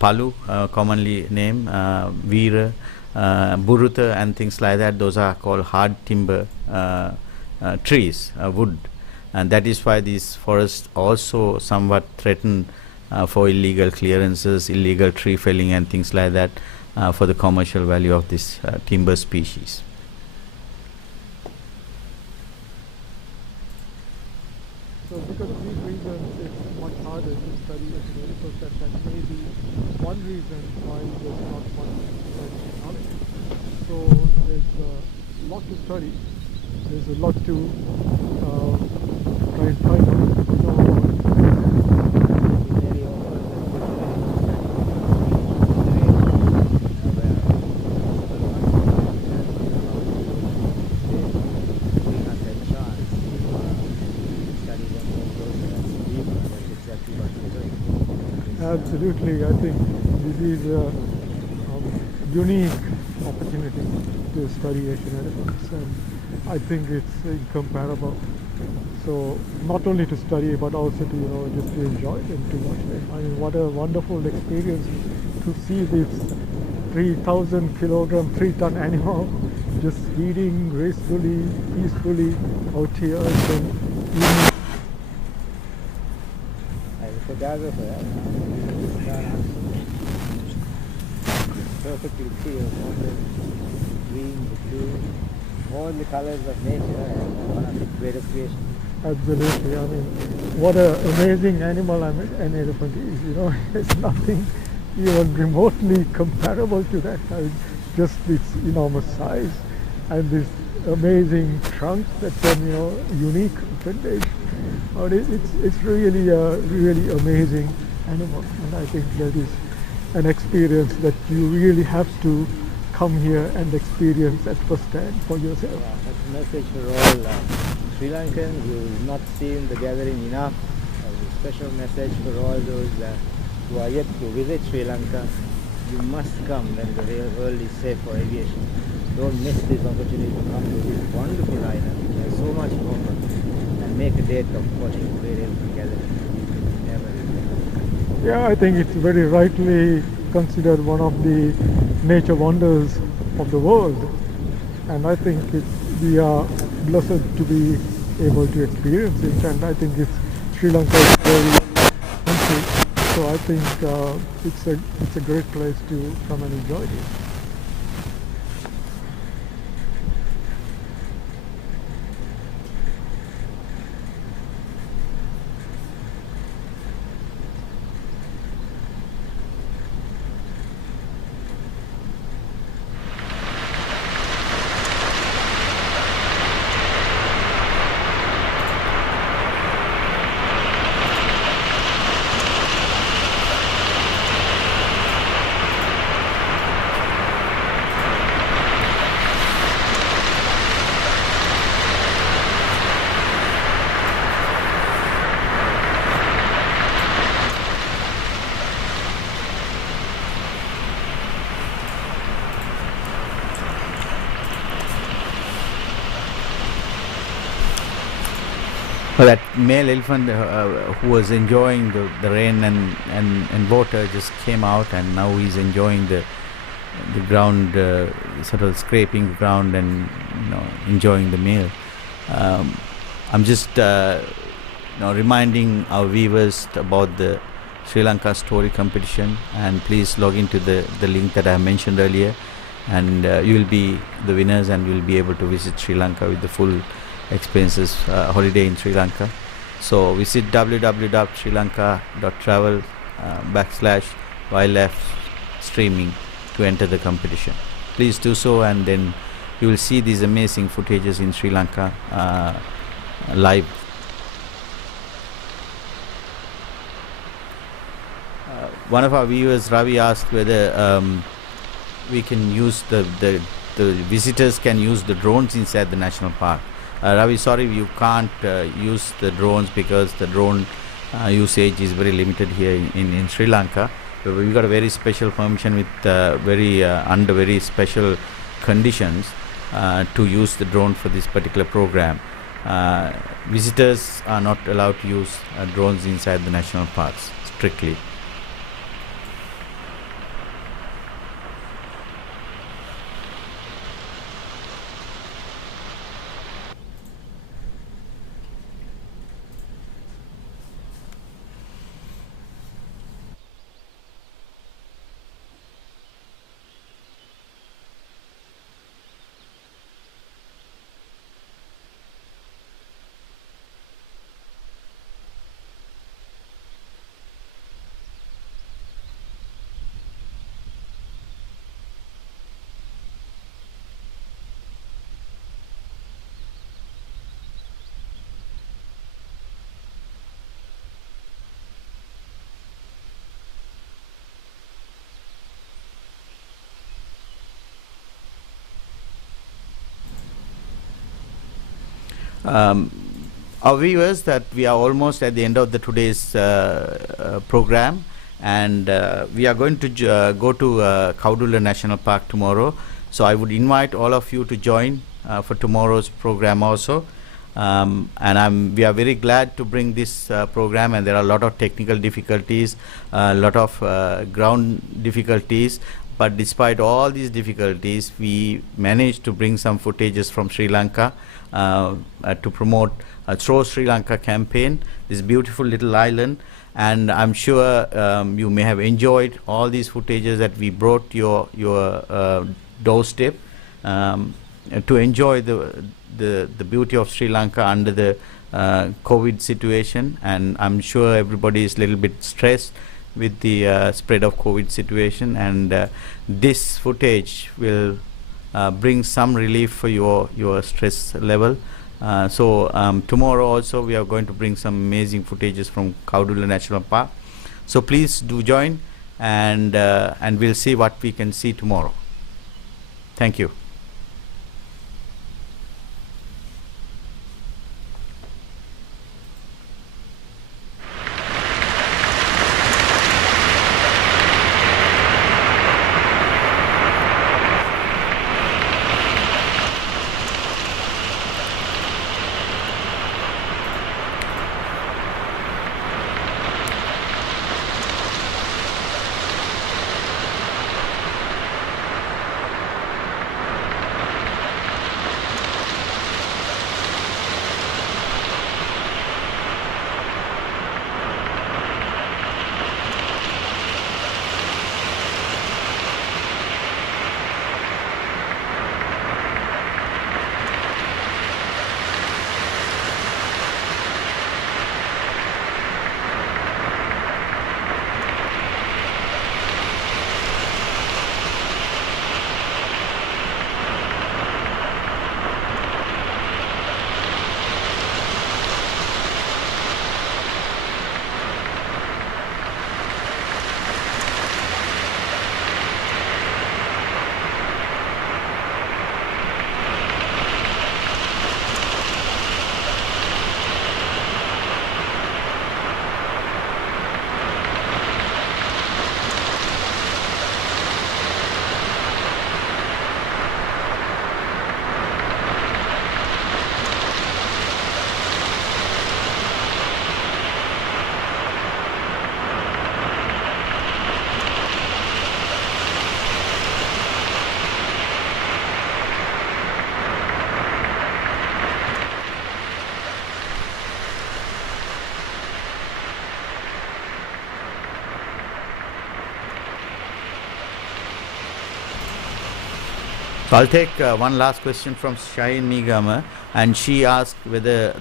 palu, commonly named Veera, buruta and things like that. Those are called hard timber trees, wood, and that is why these forests also somewhat threatened for illegal clearances, illegal tree felling and things like that for the commercial value of this timber species. So because of these reasons, it's much harder to study a medical set. That may be one reason why there's not much knowledge. So there's a lot to study. There's a lot to try and find out. Absolutely, I think this is a unique opportunity to study Asian elephants, and I think it's incomparable. So not only to study, but also to just to enjoy it and to watch it. I mean, what a wonderful experience to see this 3,000 kilogram, 3-ton animal just feeding gracefully, peacefully out here. And photographer, perfectly clear, all the green, the blue, all the colors of nature, and one of the greatest creations. Absolutely, I mean, what an amazing animal an elephant is, there's nothing even remotely comparable to that. I mean, just its enormous size and this amazing trunk that's an unique appendage. It's really a really amazing animal, and I think that is an experience that you really have to come here and experience at first hand for yourself. Yeah, that's a message for all Sri Lankans who have not seen the gathering enough. A special message for all those who are yet to visit Sri Lanka. You must come when the world is safe for aviation. Don't miss this opportunity to come to this wonderful island which has so much to offer, and make a date of watching great elephant gathering. Never. Yeah, I think it's very rightly considered one of the nature wonders of the world, and I think we are blessed to be able to experience it, and I think Sri Lanka is very country, so I think it's a great place to come and enjoy it. That male elephant who was enjoying the rain and water just came out, and now he's enjoying the ground, sort of scraping the ground and enjoying the meal. I'm just reminding our viewers about the Sri Lanka story competition, and please log into the link that I mentioned earlier, and you will be the winners, and you will be able to visit Sri Lanka with the full expenses, holiday in Sri Lanka. So visit www.srilanka.travel/wildlife streaming to enter the competition. Please do so, and then you will see these amazing footages in Sri Lanka live. One of our viewers, Ravi, asked whether we can use the visitors can use the drones inside the national park. Ravi, sorry, you can't use the drones because the drone usage is very limited here in Sri Lanka. We got a very special permission with under very special conditions to use the drone for this particular program. Visitors are not allowed to use drones inside the national parks strictly. Our viewers, that we are almost at the end of the today's program, and we are going to go to Kaudula National Park tomorrow. So I would invite all of you to join for tomorrow's program also. And we are very glad to bring this program, and there are a lot of technical difficulties, a lot of ground difficulties, but despite all these difficulties, we managed to bring some footages from Sri Lanka to promote Throw Sri Lanka campaign, this beautiful little island. And I'm sure you may have enjoyed all these footages that we brought your doorstep to enjoy the beauty of Sri Lanka under the COVID situation. And I'm sure everybody is a little bit stressed with the spread of COVID situation, and this footage will bring some relief for your stress level. So tomorrow also we are going to bring some amazing footages from Kaudula National Park. So please do join, and we'll see what we can see tomorrow. Thank you. So I'll take one last question from Shine Nigama, and she asked whether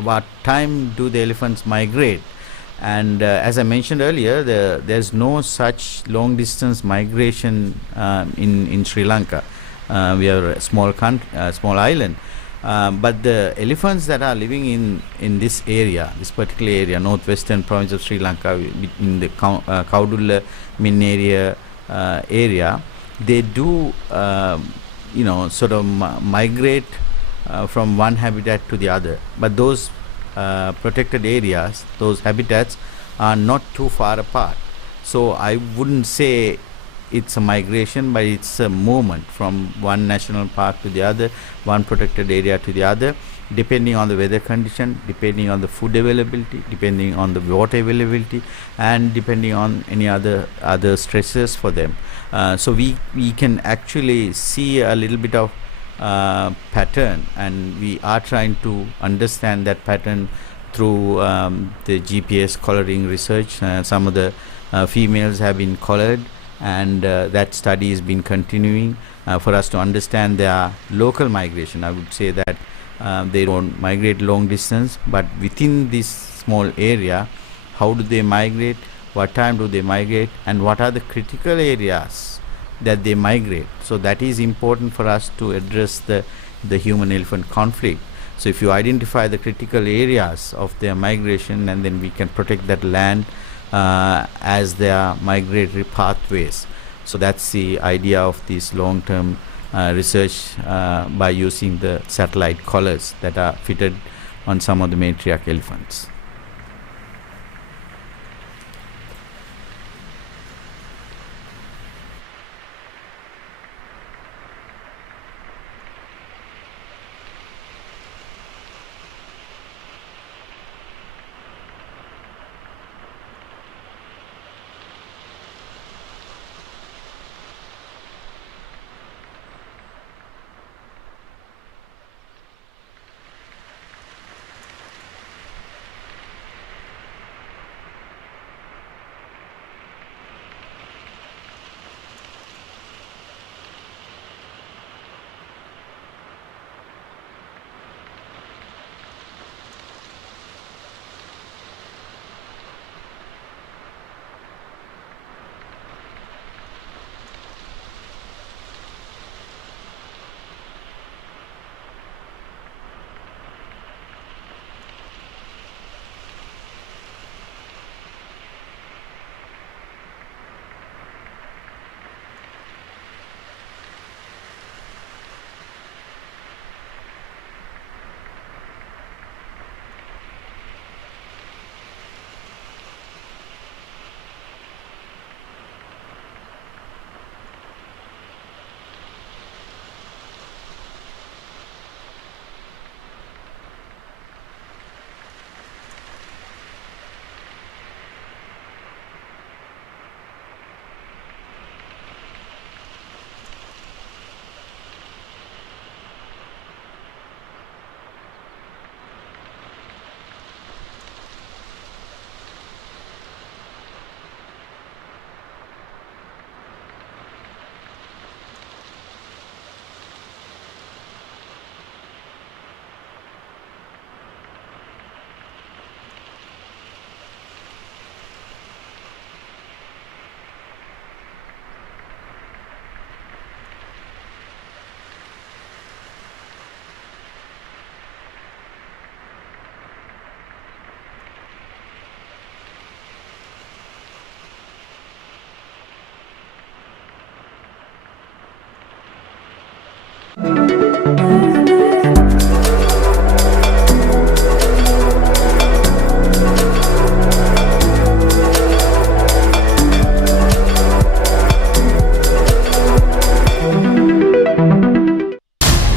what time do the elephants migrate? And as I mentioned earlier, there's no such long distance migration in Sri Lanka. We are a small island. But the elephants that are living in this area, this particular area, northwestern province of Sri Lanka, in the Kaudula Minneriya area, they do sort of migrate from one habitat to the other. But those protected areas, those habitats are not too far apart. So I wouldn't say it's a migration, but it's a movement from one national park to the other, one protected area to the other, depending on the weather condition, depending on the food availability, depending on the water availability, and depending on any other stresses for them. So we can actually see a little bit of pattern, and we are trying to understand that pattern through the GPS collaring research. Some of the females have been collared, and that study has been continuing for us to understand their local migration. I would say that they don't migrate long distance, but within this small area, how do they migrate, what time do they migrate, and what are the critical areas that they migrate. So that is important for us to address the human-elephant conflict. So if you identify the critical areas of their migration, and then we can protect that land as their migratory pathways. So that's the idea of this long-term research by using the satellite collars that are fitted on some of the matriarch elephants.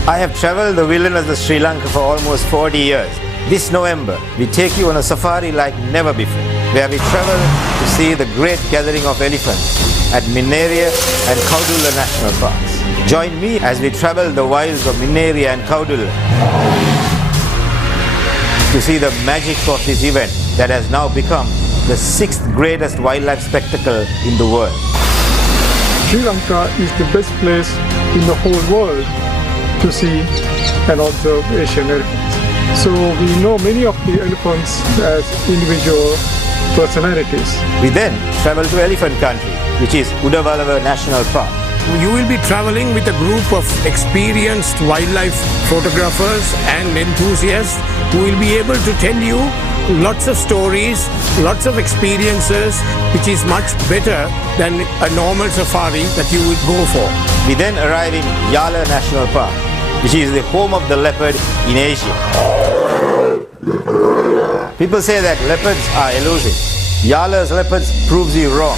I have travelled the wilderness of Sri Lanka for almost 40 years. This November, we take you on a safari like never before, where we travel to see the great gathering of elephants at Minneriya and National Parks. Join me as we travel the wilds of Minneriya and to see the magic of this event that has now become the 6th greatest wildlife spectacle in the world. Sri Lanka is the best place in the whole world to see and observe Asian elephants. So we know many of the elephants as individual personalities. We then travel to elephant country, which is Minneriya National Park. You will be traveling with a group of experienced wildlife photographers and enthusiasts who will be able to tell you lots of stories, lots of experiences, which is much better than a normal safari that you would go for. We then arrive in Yala National Park, which is the home of the leopard in Asia. People say that leopards are elusive. Yala's leopards proves you wrong,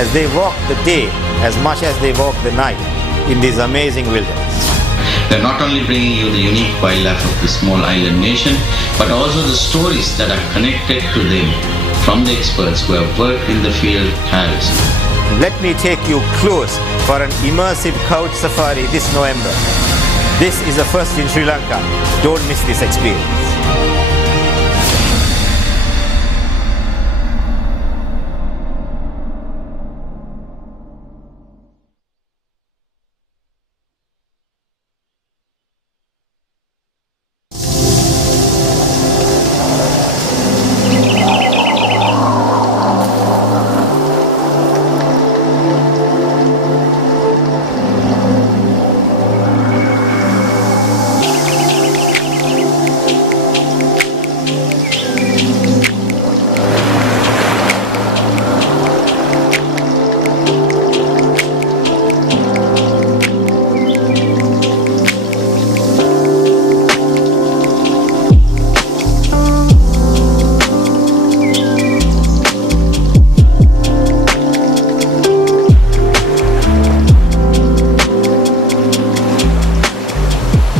as they walk the day as much as they walk the night in this amazing wilderness. They're not only bringing you the unique wildlife of this small island nation, but also the stories that are connected to them from the experts who have worked in the field tirelessly. Let me take you close for an immersive couch safari this November. This is a first in Sri Lanka. Don't miss this experience.